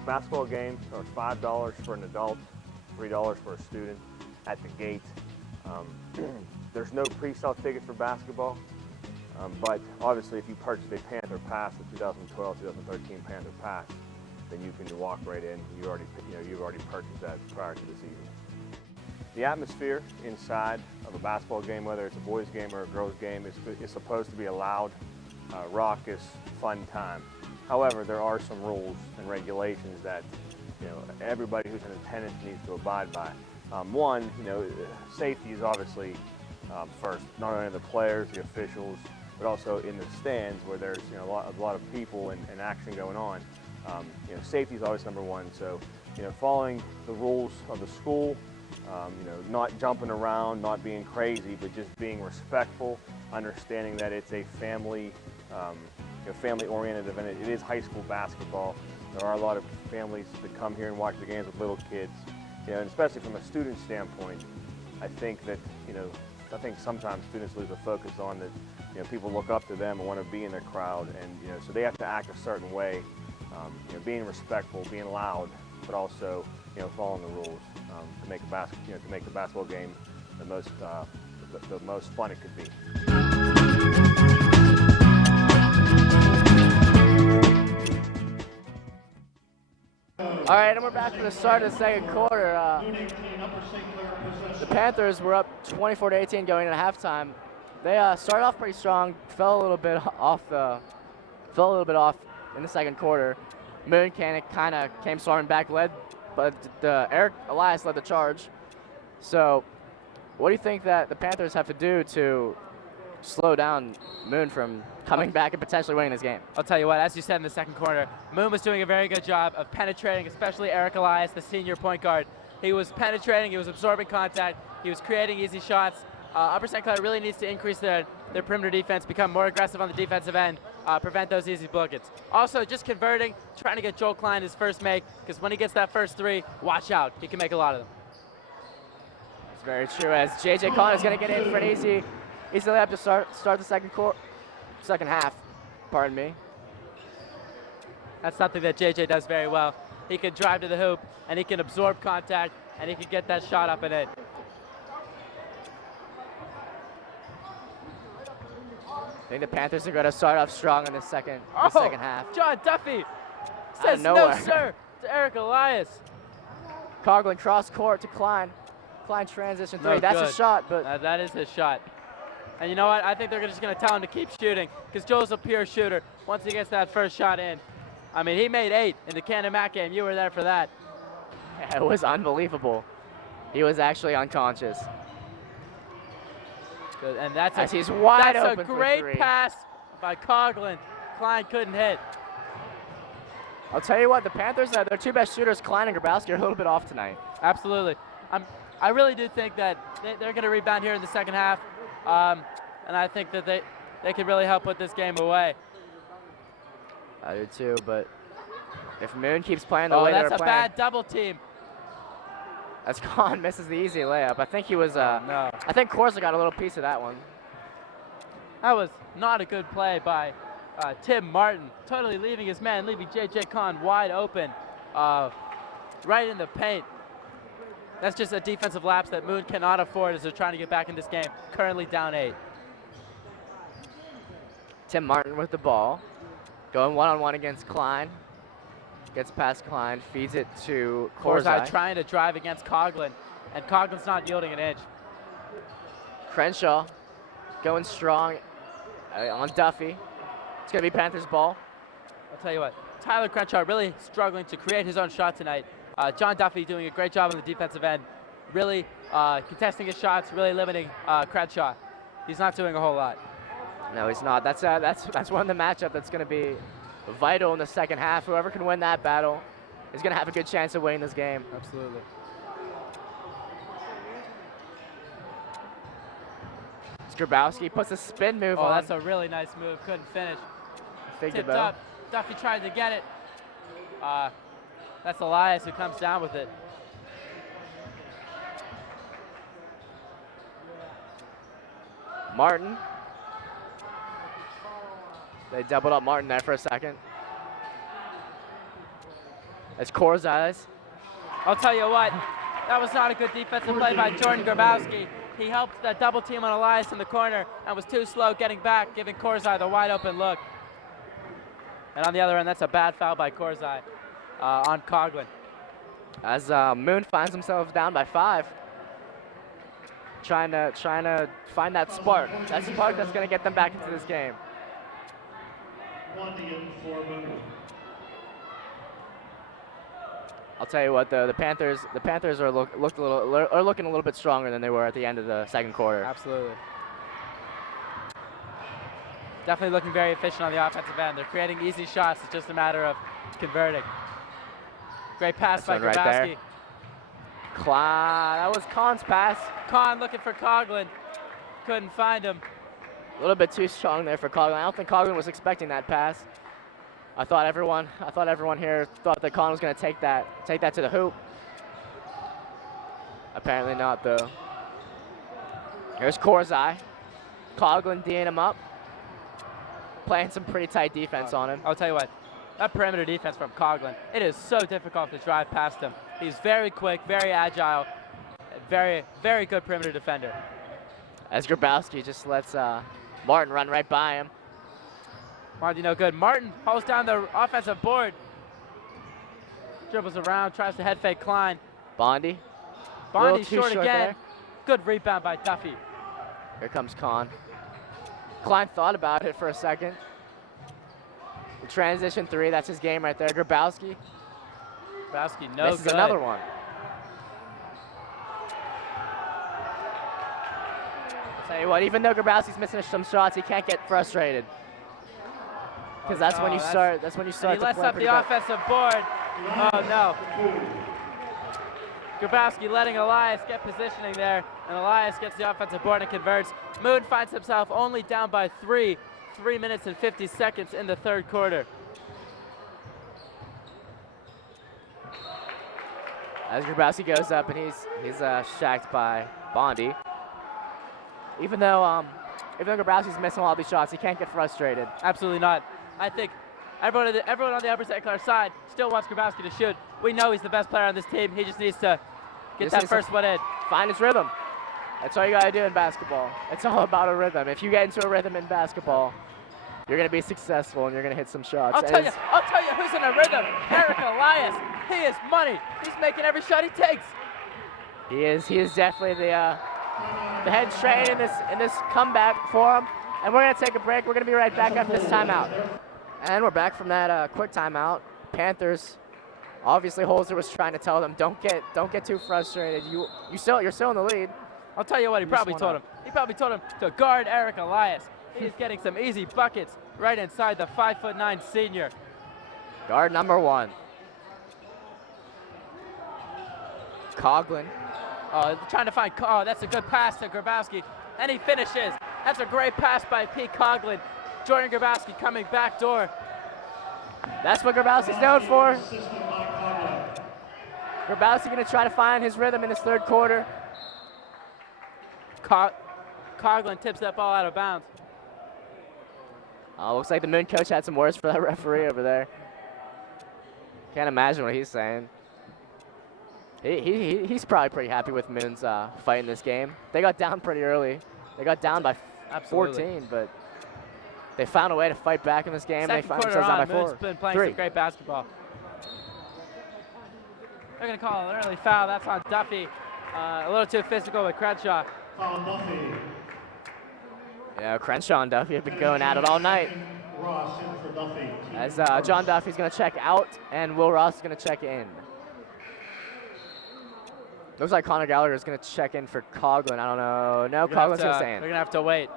Basketball games are $5 for an adult, $3 for a student at the gate. There's no pre-sale ticket for basketball, but obviously if you purchase a Panther Pass, the 2012-2013 Panther Pass, then you can walk right in. You've already purchased that prior to the season. The atmosphere inside of a basketball game, whether it's a boys game or a girls game, is supposed to be a loud, raucous, fun time. However, there are some rules and regulations that everybody who's in attendance needs to abide by. One, safety is obviously first, not only the players, the officials, but also in the stands where there's a lot of people and action going on. Safety is always number one. So, following the rules of the school, not jumping around, not being crazy, but just being respectful, understanding that it's a family-oriented event. It is high school basketball. There are a lot of families that come here and watch the games with little kids. And especially from a student standpoint, I think that sometimes students lose the focus on that. People look up to them and want to be in their crowd, and so they have to act a certain way, being respectful, being loud, but also following the rules to make the basketball game the most fun it could be. All right, and we're back for the start of the second quarter. The Panthers were up 24-18 going into halftime. They started off pretty strong, fell a little bit off in the second quarter. Moon kind of came storming back, but Eric Elias led the charge. So, what do you think that the Panthers have to do to slow down Moon from coming back and potentially winning this game? I'll tell you what, as you said in the second quarter, Moon was doing a very good job of penetrating, especially Eric Elias, the senior point guard. He was penetrating, he was absorbing contact, he was creating easy shots. Upper St. Clair really needs to increase their perimeter defense, become more aggressive on the defensive end, prevent those easy buckets. Also, just converting, trying to get Joel Klein his first make, because when he gets that first three, watch out, he can make a lot of them. That's very true, as J.J. Conn is going to get in for an easy layup to start the second half, pardon me. That's something that JJ does very well. He can drive to the hoop, and he can absorb contact, and he can get that shot up and in. I think the Panthers are going to start off strong in the second half. John Duffy says no, sir, to Eric Elias. Coughlin cross court to Klein. Klein transition three. No That's good. a shot, but That is his shot. And you know what? I think they're just going to tell him to keep shooting, because Joel's a pure shooter. Once he gets that first shot in, I mean, he made 8 in the Canada Mac game. You were there for that. yeah, it was unbelievable. He was actually unconscious. Good. And that's As he's wide that's open a for great three. pass by Coughlin. Klein couldn't hit. I'll tell you what, the Panthers, their two best shooters, Klein and Grabowski, are a little bit off tonight. Absolutely. I really do think that they're going to rebound here in the second half, and I think that they could really help put this game away. I do too, but if Moon keeps playing the way they're that's a playing, bad double team. as Kahn misses the easy layup. I think he was. No. I think Corsa got a little piece of that one. That was not a good play by Tim Martin. Totally leaving his man, leaving J.J. Kahn wide open, right in the paint. That's just a defensive lapse that Moon cannot afford as they're trying to get back in this game. Currently down 8. Tim Martin with the ball, going one-on-one against Klein. Gets past Klein, feeds it to Korzai. Trying to drive against Coughlin, and Coughlin's not yielding an inch. Crenshaw going strong on Duffy. It's going to be Panthers ball. I'll tell you what, Tyler Crenshaw really struggling to create his own shot tonight. John Duffy doing a great job on the defensive end, really contesting his shots, really limiting Crenshaw. He's not doing a whole lot. No, he's not. That's one of the matchup that's going to be vital in the second half. Whoever can win that battle is going to have a good chance of winning this game. Absolutely. Grabowski puts a spin move on. That's a really nice move. Couldn't finish. Tipped Tipped up. Duffy tried to get it. That's Elias who comes down with it. Martin. They doubled up Martin there for a second. That's Korzai's. I'll tell you what, that was not a good defensive play by Jordan Grabowski. He helped the double team on Elias in the corner and was too slow getting back, giving Korzai the wide open look. And on the other end, that's a bad foul by Korzai on Coughlin. As Moon finds himself down by 5. Trying to find that spark. That spark that's going to get them back into this game. 1 in for Moon. I'll tell you what, the Panthers are looking a little bit stronger than they were at the end of the second quarter. Absolutely. Definitely looking very efficient on the offensive end. They're creating easy shots. It's just a matter of converting. Great pass by That's one right there. Grabowski. Klein, that was Kahn's pass. Kahn looking for Coughlin. Couldn't find him. A little bit too strong there for Coughlin. I don't think Coughlin was expecting that pass. I thought everyone here thought that Kahn was going to take that to the hoop. Apparently not, though. Here's Korzai. Coughlin D'ing him up. Playing some pretty tight defense on him. I'll tell you what, that perimeter defense from Coughlin, it is so difficult to drive past him. He's very quick, very agile, very, very good perimeter defender. As Grabowski just lets Martin run right by him. Martin, no good. Martin holds down the offensive board. Dribbles around, tries to head fake Klein. Bondi. Bondi too short again. there. Good rebound by Duffy. Here comes Kahn. Klein thought about it for a second. The transition 3, that's his game right there. Grabowski. Grabowski, no This good. is another one. I'll tell you what, even though Grabowski's missing some shots, he can't get frustrated. Because that's when you start. That's when you start He to lets play up pretty the bad. offensive board. Oh no. Grabowski letting Elias get positioning there, and Elias gets the offensive board and converts. Moon finds himself only down by 3 minutes and 50 seconds in the third quarter. As Grabowski goes up and he's shacked by Bondi. Even though Grabowski's missing a lot of these shots, he can't get frustrated. Absolutely not. I think everyone on the Upper St. Clair side still wants Grabowski to shoot. We know he's the best player on this team. He just needs to get that first one in. Find his rhythm. That's all you gotta do in basketball. It's all about a rhythm. If you get into a rhythm in basketball, you're gonna be successful and you're gonna hit some shots. I'll tell you who's in a rhythm. Eric Elias. He is money. He's making every shot he takes. He is definitely the head train in this comeback for him. And we're gonna take a break. We're gonna be right back after this timeout. And we're back from that quick timeout. Panthers. Obviously, Holzer was trying to tell them, don't get too frustrated. You're still in the lead. I'll tell you what, he probably told him. He probably told him to guard Eric Elias. He's getting some easy buckets right inside the 5'9" senior. Guard number 1. Coughlin. Oh, trying to find. Oh, that's a good pass to Grabowski, and he finishes. That's a great pass by Pete Coughlin. Jordan Grabowski coming back door. That's what Grabowski's known for. Grabowski gonna try to find his rhythm in this third quarter. Coughlin tips that ball out of bounds. Looks like the Moon coach had some words for that referee over there. Can't imagine what he's saying. He's probably pretty happy with Moon's fight in this game. They got down pretty early. They got down by 14, but they found a way to fight back in this game. Second They found quarter themselves on, down by 4. Moon's been playing 3. some great basketball. They're going to call an early foul. That's on Duffy. A little too physical with Crenshaw. Foul Duffy. Yeah, Crenshaw and Duffy have been going at it all night. Ross in for Duffy. As John Duffy's going to check out and Will Ross is going to check in. Looks like Connor Gallagher is going to check in for Coughlin. I don't know. No, Coughlin's going to stay in. We're going to have to wait.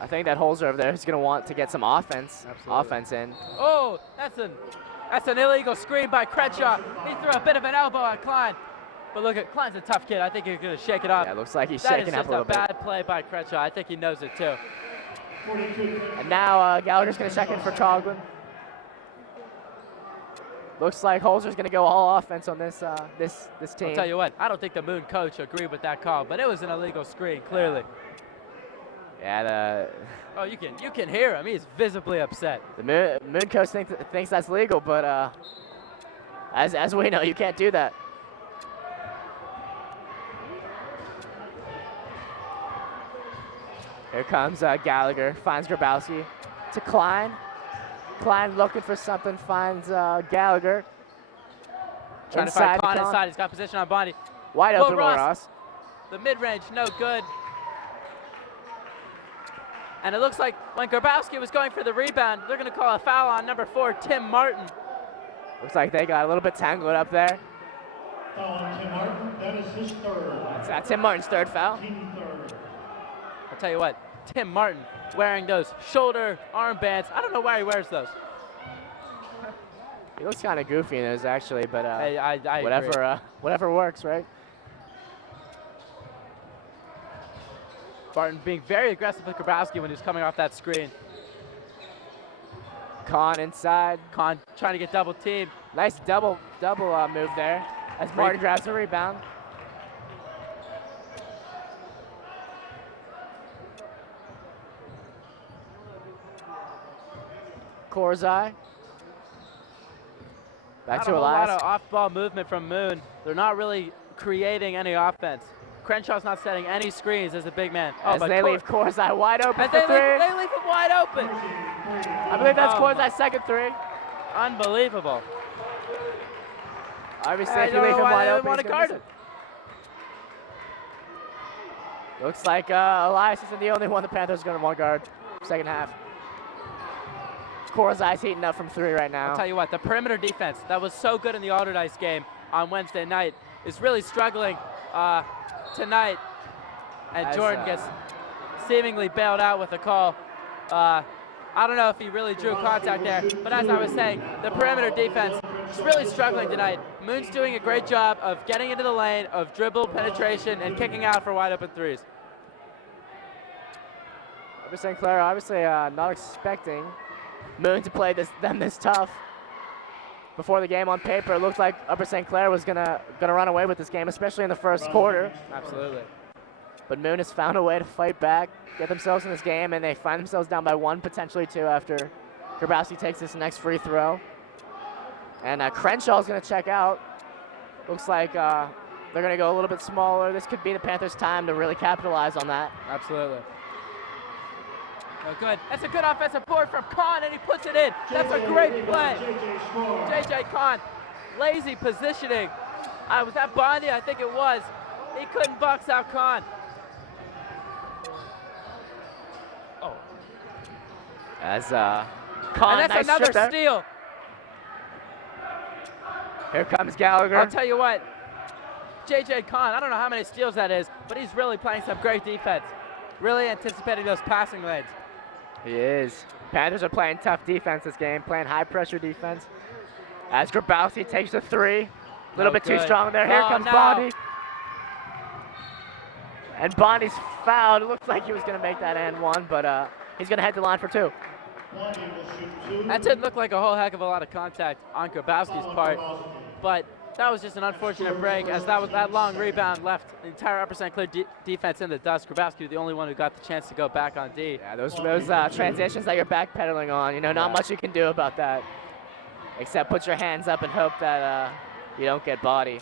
I think that Holzer over there is going to want to get some offense in. Oh, that's an illegal screen by Crenshaw. He threw a bit of an elbow at Klein. But look at Klein's a tough kid. I think he's going to shake it up. Yeah, it looks like he's shaking up a little bit. That is just a bad play by Crenshaw. I think he knows it too. And now Gallagher's going to check in for Coughlin. Looks like Holzer's going to go all offense on this team. I'll tell you what, I don't think the Moon coach agreed with that call, but it was an illegal screen, clearly. Yeah, Oh, you can hear him. He's visibly upset. the Moon coach thinks that's legal, but as we know, you can't do that. Here comes Gallagher, finds Grabowski to Klein. Klein looking for something, finds Gallagher. Trying to find Kahn inside. He's got position on Bondi. Wide open, Ross. Ross. The mid-range, no good. And it looks like when Grabowski was going for the rebound, they're going to call a foul on number 4, Tim Martin. Looks like they got a little bit tangled up there. Foul on Tim Martin. That is his third. That's Tim Martin's third foul. Team third. I'll tell you what, Tim Martin wearing those shoulder armbands. I don't know why he wears those. He looks kind of goofy in those, actually, but I whatever, agree. Whatever works, right? Barton being very aggressive with Grabowski when he was coming off that screen. Kahn inside. Kahn trying to get double teamed. Nice double move there as Martin grabs the rebound. Korzai. Back Not to a whole lot Elias. of off-ball movement from Moon. They're not really creating any offense. Crenshaw's not setting any screens as a big man. As they leave Korzai wide open As for they three. leave him wide open. I believe that's Oh Korzai's second three. Unbelievable. Obviously, I if you don't leave know him why wide they open, want he's to gonna guard miss him. it. Looks like Elias isn't the only one the Panthers are going to want guard. Second half. Korzai's heating up from three right now. I'll tell you what, the perimeter defense that was so good in the Alderdice game on Wednesday night is really struggling tonight. And As, Jordan gets seemingly bailed out with a call. I don't know if he really drew contact there, but as I was saying, the perimeter defense is really struggling tonight. Moon's doing a great job of getting into the lane, of dribble penetration, and kicking out for wide open threes. Upper St. Clair obviously not expecting Moon to play them this tough. Before the game on paper, it looked like Upper St. Clair was gonna run away with this game, especially in the first quarter. Absolutely. But Moon has found a way to fight back, get themselves in this game, and they find themselves down by one, potentially two, after Grabowski takes this next free throw. And Crenshaw's going to check out. Looks like they're going to go a little bit smaller. This could be the Panthers' time to really capitalize on that. Absolutely. Oh, good. That's a good offensive board from Kahn, and he puts it in. That's a great play. J.J. Kahn, lazy positioning. Was that Bondi? I think it was. He couldn't box out Kahn. As And Kahn, that's nice another strip there. steal. Here comes Gallagher. I'll tell you what, J.J. Kahn, I don't know how many steals that is, but he's really playing some great defense. Really anticipating those passing lanes. He is. Panthers are playing tough defense this game, playing high pressure defense. As Grabowski takes a three. A little bit too good. strong there. Here Oh, comes no. Bondi. And Bondi's fouled. It looks like he was going to make that and one, but he's going to head to the line for two. Bondi will shoot two. That didn't look like a whole heck of a lot of contact on Grabowski's part, but that was just an unfortunate break, as that long rebound left the entire Upper St. Clair defense in the dust. Grabowski, the only one who got the chance to go back on D. Yeah, those transitions that you're backpedaling on, not much you can do about that, except put your hands up and hope that you don't get body.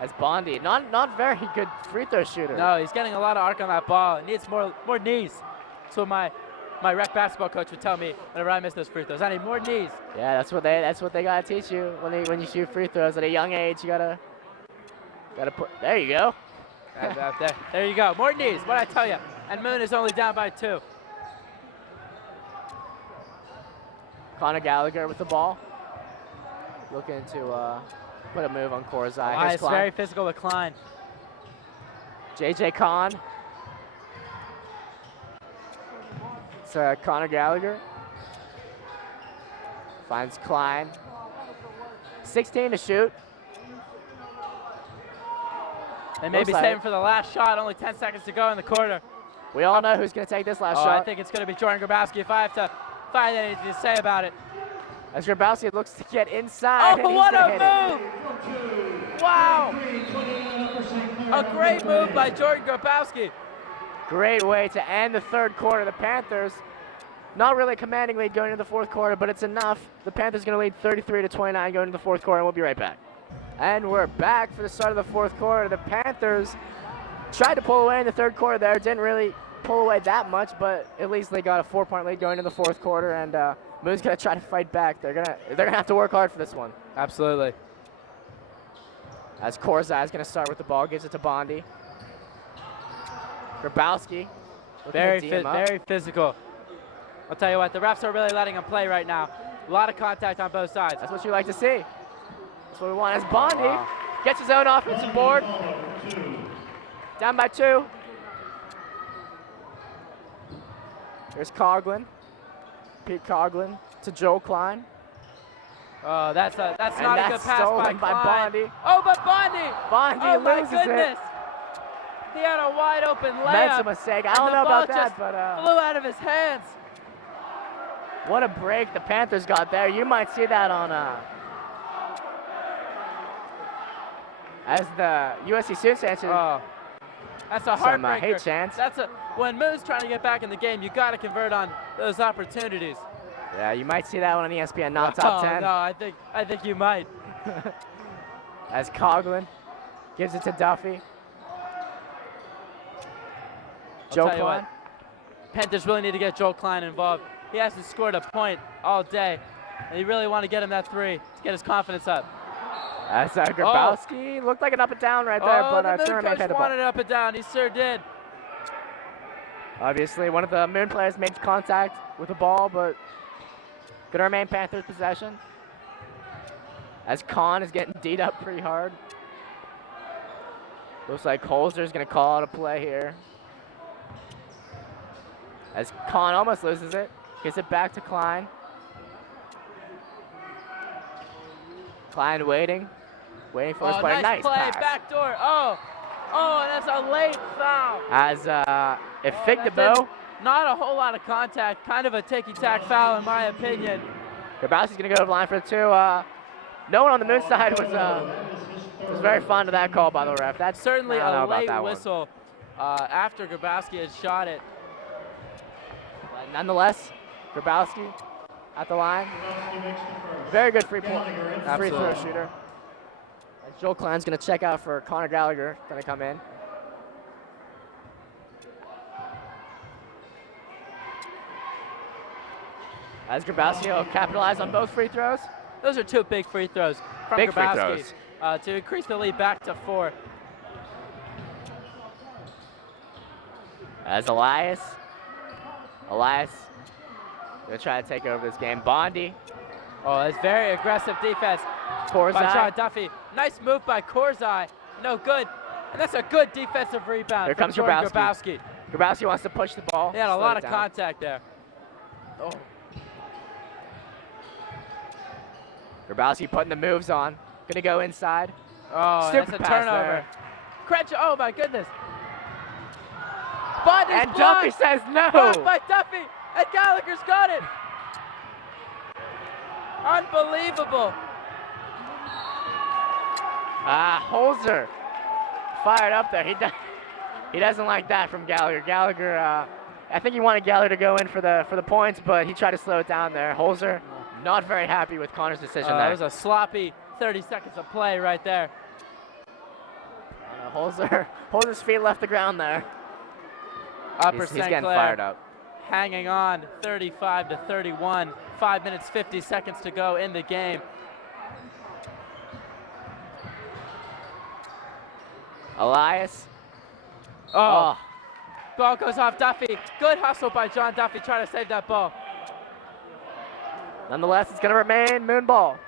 As Bondi, not very good free throw shooter. No, he's getting a lot of arc on that ball. He needs more knees. That's what my rec basketball coach would tell me whenever I miss those free throws. I need more knees. Yeah, that's what they gotta teach you when you shoot free throws at a young age. You gotta put. There you go. There you go. More knees. What I tell you. And Moon is only down by 2. Conor Gallagher with the ball, looking to put a move on Korzai. Here's It's Klein. very physical with Klein. J.J. Kahn. It's Conor Gallagher. Finds Klein. 16 to shoot. They may Looks be like saving it. for the last shot. Only 10 seconds to go in the quarter. We all know who's going to take this last I shot. think it's going to be Jordan Grabowski if I have to find anything to say about it. As Grabowski looks to get inside. and Oh, he's what gonna a hit it. move! Wow! A great move by Jordan Grabowski. Great way to end the third quarter. The Panthers not really commanding lead going into the fourth quarter, but it's enough. The Panthers going to lead 33-29 going into the fourth quarter, and we'll be right back. And we're back for the start of the fourth quarter. The Panthers tried to pull away in the third quarter there. Didn't really pull away that much, but at least they got a 4-point lead going into the fourth quarter, and Moon's going to try to fight back. They're gonna have to work hard for this one. Absolutely. As Korzai is going to start with the ball, gives it to Bondi. Grabowski. Very physical. I'll tell you what, the refs are really letting him play right now. A lot of contact on both sides. That's what you like to see. That's what we want as Bondi gets his own offensive board. Down by 2. Here's Coughlin. Pete Coughlin to Joel Klein. Oh, that's not a good pass stolen by by Klein. Bondi. Oh, but Bondi! Bondi Oh my loses goodness! it. He had a wide open layup. Mental mistake. I don't and know the ball about that, just but flew out of his hands. what a break the Panthers got there. You might see that on as the USC student center. Oh, that's a Some, heartbreaker. hate chants. When Moon's trying to get back in the game, you got to convert on those opportunities. Yeah, you might see that one on ESPN, not top 10. No, I think you might. As Coughlin gives it to Duffy. Joe tell you Klein. what, Panthers really need to get Joel Klein involved. He hasn't scored a point all day, and you really want to get him that 3 to get his confidence up. As Grabowski looked like an up and down right there, but the Moon Zimmerman coach had the ball. wanted it up and down. He sure did. Obviously, one of the Moon players made contact with the ball, but gonna remain Panthers possession. As Kahn is getting D'd up pretty hard. Looks like Holzer's gonna call out a play here. As Kahn almost loses it, gets it back to Klein. Klein waiting for his play. Nice play, pass. back door. Oh, and that's a late foul. As if Figdebo, Not a whole lot of contact, kind of a ticky-tack foul in my opinion. Grabowski's gonna go to the line for the 2. No one on the Moon side was very fond of that call by the ref. That's Certainly I don't know a about late that one. whistle after Grabowski had shot it. But nonetheless, Grabowski at the line. Very good free throw shooter. As Joel Klein's gonna check out for Connor Gallagher, gonna come in. As Grabowski will capitalize on both free throws. Those are 2 big free throws from Big free Grabowski throws. to increase the lead back to 4. As Elias gonna try to take over this game. Bondi, Oh, that's very aggressive defense by John Korzai. Duffy. Nice move by Korzai. No good. And that's a good defensive rebound. Here from comes Jordan Grabowski. Grabowski. Grabowski wants to push the ball. He had a slow lot it of down. contact there. Oh. Grabowski putting the moves on. Gonna go inside. Oh, Stupid that's a pass turnover. there. Crenshaw, oh my goodness. Bondi's And blocked. Duffy says no. Blocked by Duffy, and Gallagher's got it. Unbelievable. Holzer fired up there. He doesn't like that from Gallagher. Gallagher, I think he wanted Gallagher to go in for the points, but he tried to slow it down there. Holzer not very happy with Connor's decision It there. was a sloppy 30 seconds of play right there. Holzer's feet left the ground there. Upper He's St. getting Clair fired up. hanging on 35-31. 5 minutes, 50 seconds to go in the game. Elias. Oh. Ball goes off Duffy. Good hustle by John Duffy trying to save that ball. Nonetheless, it's going to remain Moon ball.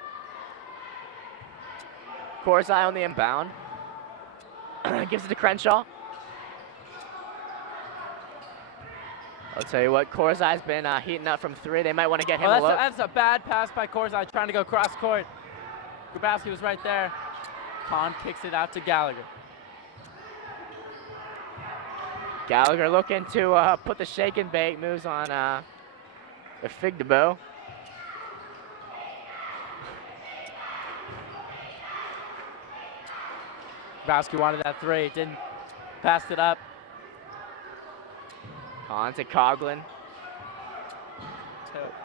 Korzai on the inbound. Gives it to Crenshaw. I'll tell you what, Korzai's been heating up from 3. They might want to get him a look. That's a bad pass by Korzai trying to go cross court. Grabowski was right there. Kahn kicks it out to Gallagher. Gallagher looking to put the shake and bake moves on Figdebo. Grabowski wanted that 3, didn't, passed it up. On to Coughlin.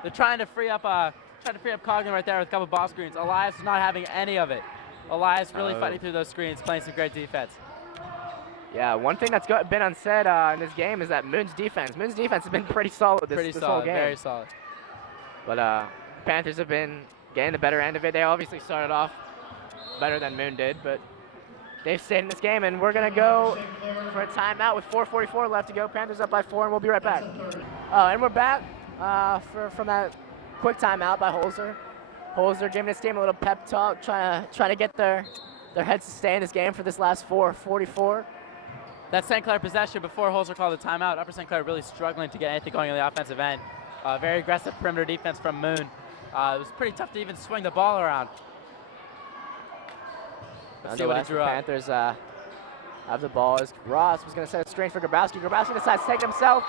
They're trying to free up Coughlin right there with a couple ball screens. Elias is not having any of it. Elias really fighting through those screens, playing some great defense. Yeah, one thing that's been unsaid in this game is that Moon's defense has been pretty solid this whole game. Very solid. But Panthers have been getting the better end of it. They obviously started off better than Moon did, but they've stayed in this game, and we're going to go for a timeout with 4:44 left to go. Panthers up by 4, and we'll be right back. And we're back from that quick timeout by Holzer. Holzer giving this game a little pep talk, trying to get their heads to stay in this game for this last 4:44. That St. Clair possession before Holzer called the timeout, Upper St. Clair really struggling to get anything going on the offensive end. Very aggressive perimeter defense from Moon. It was pretty tough to even swing the ball around. Let's see what he drew up. Panthers have the ball as Ross was going to set a screen for Grabowski. Grabowski decides to take it himself,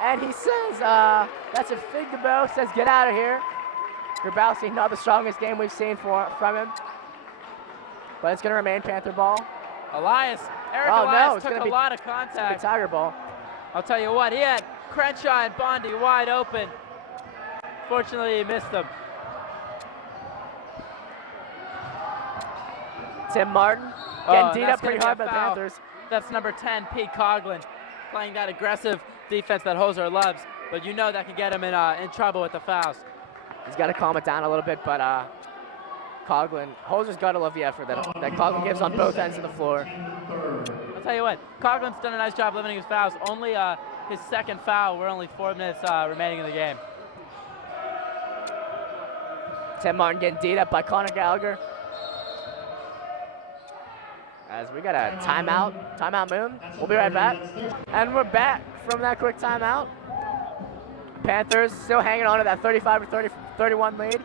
and he says, that's a fig to bow, says get out of here. Grabowski, not the strongest game we've seen from him, but it's going to remain Panther ball. Eric Elias took a lot of contact. It's Tiger ball. I'll tell you what, he had Crenshaw and Bondi wide open. Fortunately, he missed them. Tim Martin getting beat up pretty hard by the foul. Panthers. That's number 10, Pete Coughlin, playing that aggressive defense that Holzer loves, but you know that can get him in trouble with the fouls. He's got to calm it down a little bit, but Coughlin, Holzer's got to love the effort that Coughlin gives on both ends of the floor. I'll tell you what, Coughlin's done a nice job limiting his fouls. Only his second foul. We're only 4 minutes remaining in the game. Tim Martin getting beat up by Connor Gallagher. As we got a timeout Moon. We'll be right back. And we're back from that quick timeout. Panthers still hanging on to that 35-31 lead.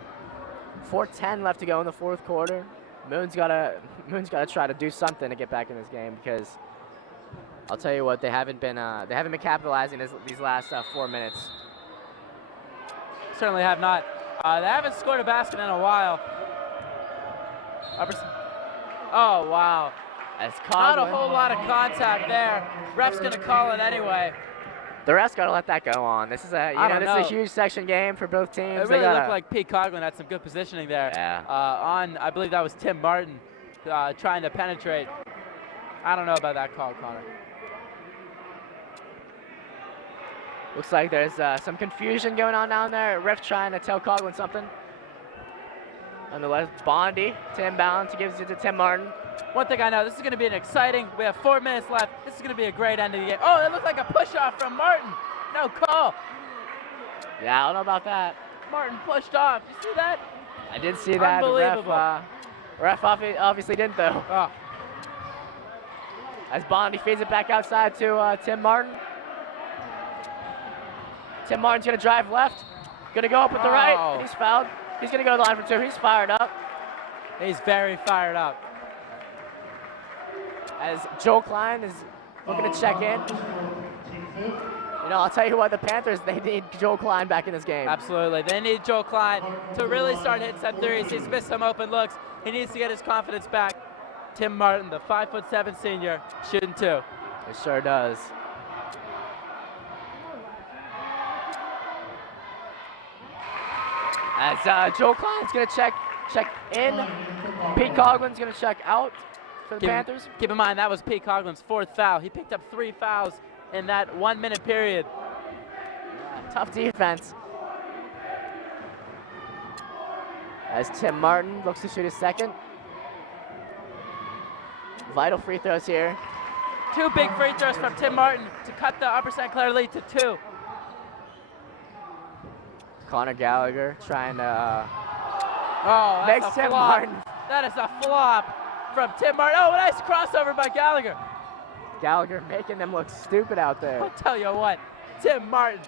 4:10 left to go in the fourth quarter. Moon's gotta try to do something to get back in this game, because I'll tell you what, they haven't been capitalizing these last 4 minutes. Certainly have not. They haven't scored a basket in a while. Oh wow! Not a whole lot of contact there. Ref's gonna call it anyway. The ref's gotta let that go on. This is a huge section game for both teams. It really looked like Pete Coughlin had some good positioning there. Yeah. I believe that was Tim Martin trying to penetrate. I don't know about that call, Connor. Looks like there's some confusion going on down there. Ref trying to tell Coughlin something. Nonetheless, Bondi, Tim bound to give it to Tim Martin. One thing I know, this is going to be an exciting, we have 4 minutes left. This is going to be a great end of the game. Oh, it looked like a push-off from Martin. No call. Yeah, I don't know about that. Martin pushed off. You see that? I did see that. Unbelievable. Ref obviously didn't, though. Oh. As Bondi feeds it back outside to Tim Martin. Tim Martin's going to drive left. Going to go up with the right. He's fouled. He's going to go to the line for 2. He's fired up. He's very fired up. As Joel Klein is looking to check in. You know, I'll tell you what, the Panthers, they need Joel Klein back in this game. Absolutely. They need Joel Klein to really start hitting some threes. He's missed some open looks. He needs to get his confidence back. Tim Martin, the 5'7" senior, shooting 2. It sure does. As Joel Klein's going to check in. Pete Coughlin's going to check out for the Panthers. Keep in mind, that was Pete Coughlin's 4th foul. He picked up 3 fouls in that 1 minute period. Tough defense. As Tim Martin looks to shoot his second. Vital free throws here. 2 big free throws from Tim Martin to cut the Upper St. Clair lead to 2. Connor Gallagher trying to make Tim Martin. That is a flop from Tim Martin. Oh, a nice crossover by Gallagher. Gallagher making them look stupid out there. I'll tell you what, Tim Martin,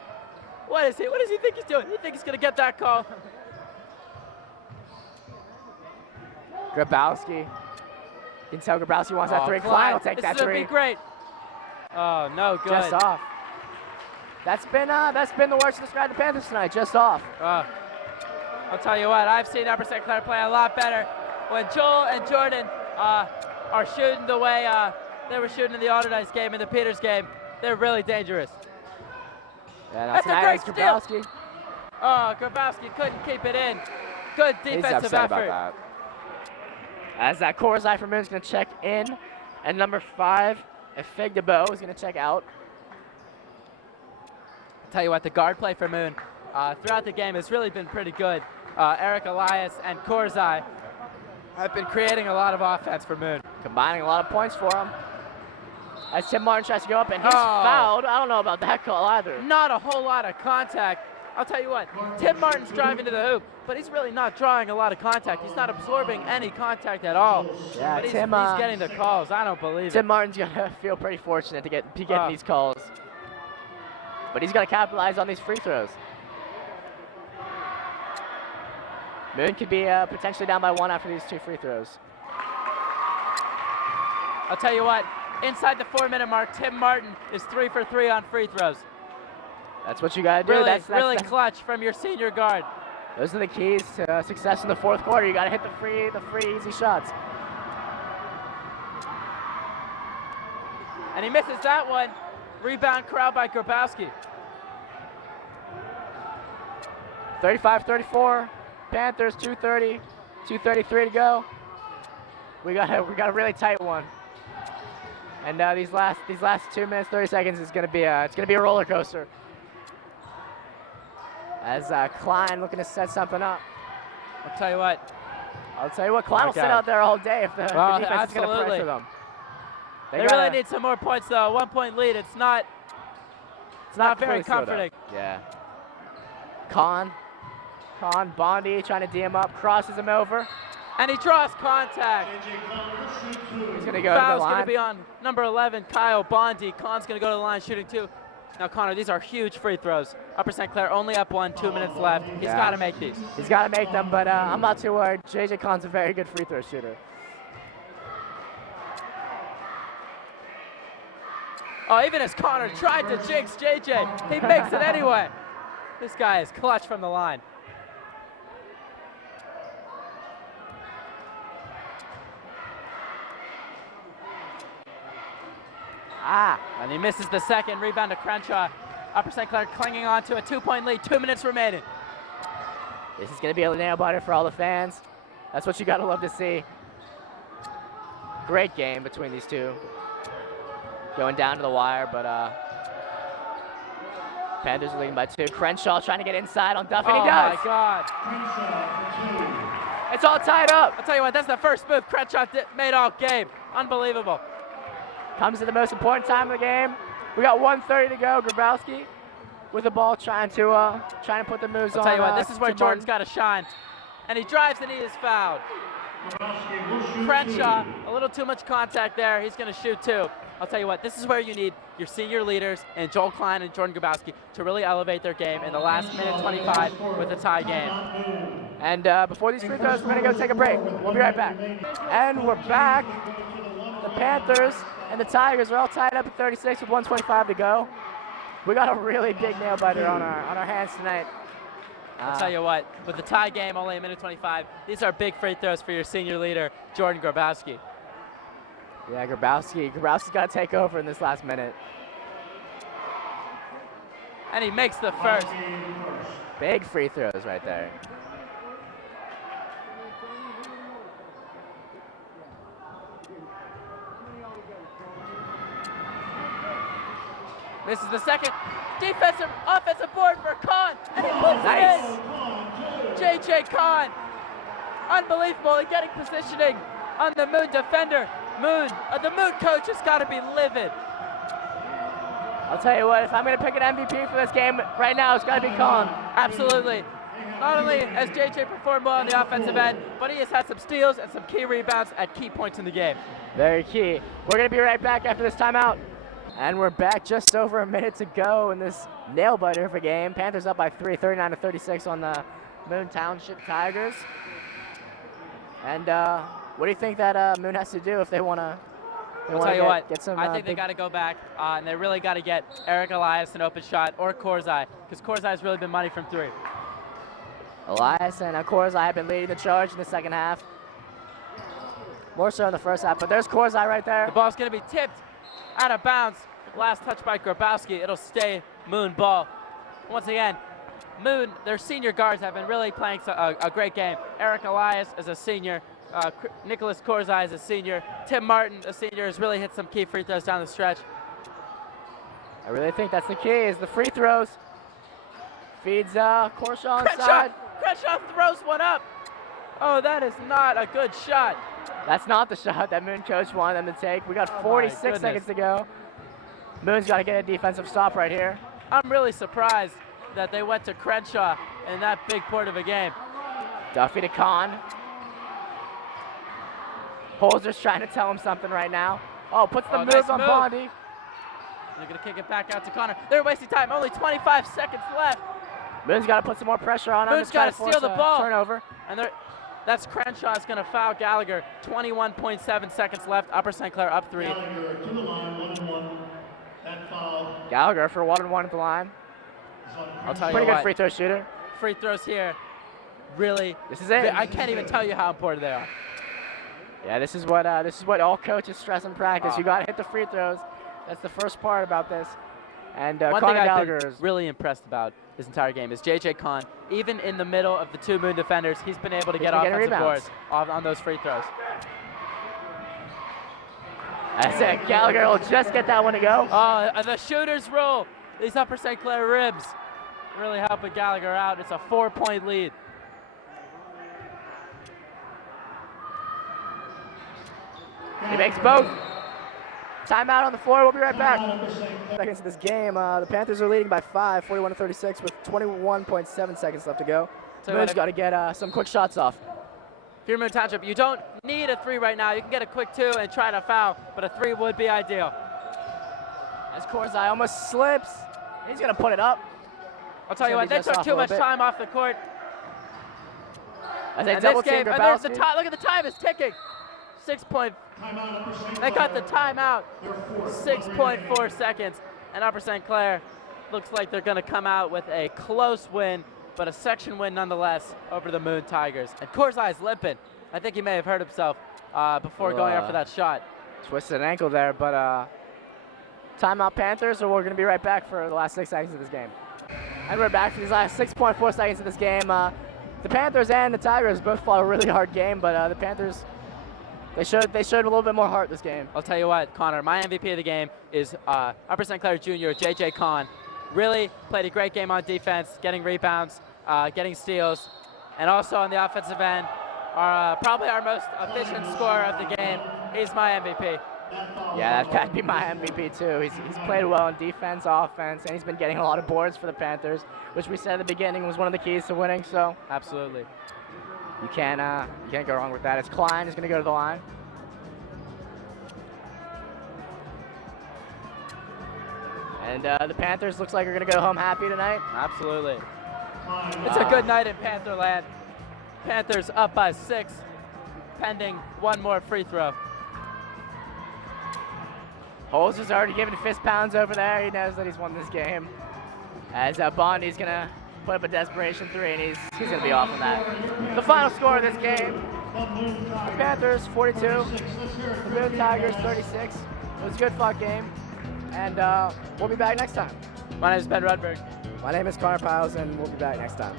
what does he think he's doing? You think he's going to get that call? Grabowski. You can tell Grabowski wants that 3. Klein will take that 3. This is going to be great. Oh, no good. Just off. That's been the worst to describe the Panthers tonight. Just off. I'll tell you what, I've seen Upper St. Clair play a lot better. When Joel and Jordan are shooting the way they were shooting in the Alderdice game and the Peters game, they're really dangerous. Yeah, That's a tonight great is steal. Grabowski. Oh, Grabowski couldn't keep it in. Good He's defensive upset effort. about that. As that Korzai from Moon is going to check in. And number 5, Efig DeBow is going to check out. I'll tell you what, the guard play for Moon throughout the game has really been pretty good. Eric Elias and Korzai have been creating a lot of offense for Moon. Combining a lot of points for him. As Tim Martin tries to go up and he's Oh. fouled. I don't know about that call either. Not a whole lot of contact. I'll tell you what, Tim Martin's driving to the hoop, but he's really not drawing a lot of contact. He's not absorbing any contact at all. Yeah, but he's Tim, getting the calls. I don't believe Tim it. Martin's going to feel pretty fortunate to be getting Oh. these calls. But he's got to capitalize on these free throws. Moon could be potentially down by 1 after these 2 free throws. I'll tell you what, inside the 4-minute mark, Tim Martin is 3 for 3 on free throws. That's what you got to do. Really, That's really clutch from your senior guard. Those are the keys to success in the 4th quarter. You got to hit the free easy shots. And he misses that one. Rebound corralled by Grabowski. 35-34. Panthers 2:33 to go. We got a really tight one. And these last 2 minutes 30 seconds is gonna be a roller coaster. As Klein looking to set something up. I'll tell you what, Klein will sit out there all day if the Well, defense is gonna absolutely. pressure them. they really need some more points though. 1-point lead, it's not very completely slowed up. comforting. Yeah. Kahn, Bondi trying to DM up, crosses him over. And he draws contact. He's gonna go to the Foul's line. going to be on number 11, Kyle Bondi. Kahn's going to go to the line shooting 2. Now, Connor, these are huge free throws. Upper St. Clair only up 1, 2 minutes left. He's Yeah. got to make these. He's got to make them, but I'm not too worried. JJ Kahn's a very good free throw shooter. Oh, even as Connor tried to jinx JJ, he makes it anyway. This guy is clutch from the line. And he misses the second. Rebound to Crenshaw. Upper St. Clair clinging on to a 2-point lead. 2 minutes remaining. This is going to be a nail biter for all the fans. That's what you got to love to see. Great game between these two. Going down to the wire, but Panthers are leading by 2. Crenshaw trying to get inside on Duff, and Oh he does. my God. It's all tied up. I'll tell you what, that's the first move Crenshaw made all game. Unbelievable. Comes at the most important time of the game. We got 1:30 to go. Grabowski with the ball, trying to put the moves I'll on. tell you what, this is where Tim Jordan's Martin. got to shine. And he drives and he is fouled. Crenshaw, a little too much contact there. He's going to shoot 2. I'll tell you what, this is where you need your senior leaders and Joel Klein and Jordan Grabowski to really elevate their game in the last minute 25 with a tie game. And before these free throws, we're going to go take a break. We'll be right back. And we're back. The Panthers and the Tigers are all tied up at 36 with 1:25 to go. We got a really big nail biter on our hands tonight. I'll tell you what, with the tie game only a minute 25, these are big free throws for your senior leader, Jordan Grabowski. Yeah, Grabowski's got to take over in this last minute. And he makes the first. Big free throws right there. This is the second defensive, offensive board for Kahn, and he puts Nice. it in. J.J. Kahn, unbelievable, getting positioning on the Moon defender. The Moon coach has got to be livid. I'll tell you what, if I'm going to pick an MVP for this game right now, it's got to be Kahn. Absolutely. Not only has J.J. performed well on the offensive end, but he has had some steals and some key rebounds at key points in the game. Very key. We're going to be right back after this timeout. And we're back just over a minute to go in this nail-biter of a game. Panthers up by 3, 39-36 on the Moon Township Tigers. And what do you think that Moon has to do if they want to I'll tell you what, get some I think they big- got to go back, and they really got to get Eric Elias an open shot, or Korzai, because Korzai has really been money from 3. Elias and Korzai have been leading the charge in the second half. More so in the first half, but there's Korzai right there. The ball's going to be tipped out of bounds. Last touch by Grabowski. It'll stay Moon ball. Once again, Moon, their senior guards have been really playing a great game. Eric Elias is a senior. Nicholas Korzai is a senior. Tim Martin, a senior, has really hit some key free throws down the stretch. I really think that's the key, is the free throws. Feeds Korshaw inside. Crenshaw throws one up. Oh, that is not a good shot. That's not the shot that Moon coach wanted them to take. We got 46 seconds to go. Moon's got to get a defensive stop right here. I'm really surprised that they went to Crenshaw in that big part of a game. Duffy to Kahn. Holzer's trying to tell him something right now. Oh, puts the move nice on move. Bondi. They're going to kick it back out to Connor. They're wasting time. Only 25 seconds left. Moon's got to put some more pressure on him. Moon's got to steal the ball. Turnover. And that's Crenshaw's going to foul Gallagher. 21.7 seconds left. Upper St. Clair up 3. Gallagher to the line, 1-1. That foul Gallagher for 1-1 at the line. is on I'll tell you Pretty good what, free throw shooter. free throws here. Really, This is it. I can't even tell you how important they are. Yeah, this is what all coaches stress in practice. You got to hit the free throws. That's the first part about this. And One Connor thing I've Gallagher been is really impressed about this entire game is J.J. Kahn. Even in the middle of the two Moon defenders, he's been able to get been getting offensive rebounds. boards on those free throws. That's it. Gallagher will just get that one to go. Oh, and the shooter's roll. These Upper St. Clair ribs really helping Gallagher out. It's a 4-point lead. He makes both. Timeout on the floor. We'll be right back. Seconds of this game. The Panthers are leading by 5, 41-36, with 21.7 seconds left to go. Tell you Moon's what, got to get some quick shots off. If you're Moon Township, you don't need a 3 right now. You can get a quick 2 and try to foul, but a 3 would be ideal. As Korzai almost slips. He's going to put it up. I'll tell you what, they took too much time off the court. As they And double this team game, and there's the Grabowski. time. Look at the time, it's ticking. 6 point. timeout Upper St. They got the Clair. timeout. Their fourth quarter 6.4 seconds, and Upper St. Clair looks like they're going to come out with a close win, but a section win nonetheless over the Moon Tigers. And Korzai's limping. I think he may have hurt himself before going up for that shot. Twisted an ankle there, but timeout Panthers, or we're going to be right back for the last 6 seconds of this game. And we're back for these last 6.4 seconds of this game. The Panthers and the Tigers both fought a really hard game, but the Panthers, they showed a little bit more heart this game. I'll tell you what, Connor, my MVP of the game is Upper St. Clair Jr., J.J. Kahn. Really played a great game on defense, getting rebounds, getting steals, and also on the offensive end, probably our most efficient scorer of the game. He's my MVP. Yeah, that'd be my MVP too. He's played well on defense, offense, and he's been getting a lot of boards for the Panthers, which we said at the beginning was one of the keys to winning. So Absolutely. you can't go wrong with that. It's Klein is going to go to the line. And the Panthers looks like they're going to go home happy tonight. Absolutely. It's a good night in Pantherland. Panthers up by 6, pending one more free throw. Holz is already giving fist pounds over there. He knows that he's won this game. As Bondi's going to put up a desperation 3, and he's going to be off on that. The final score of this game, the Panthers 42, the Moon Tigers 36. It was a good fought game, and we'll be back next time. My name is Ben Rudberg. My name is Connor Piles, and we'll be back next time.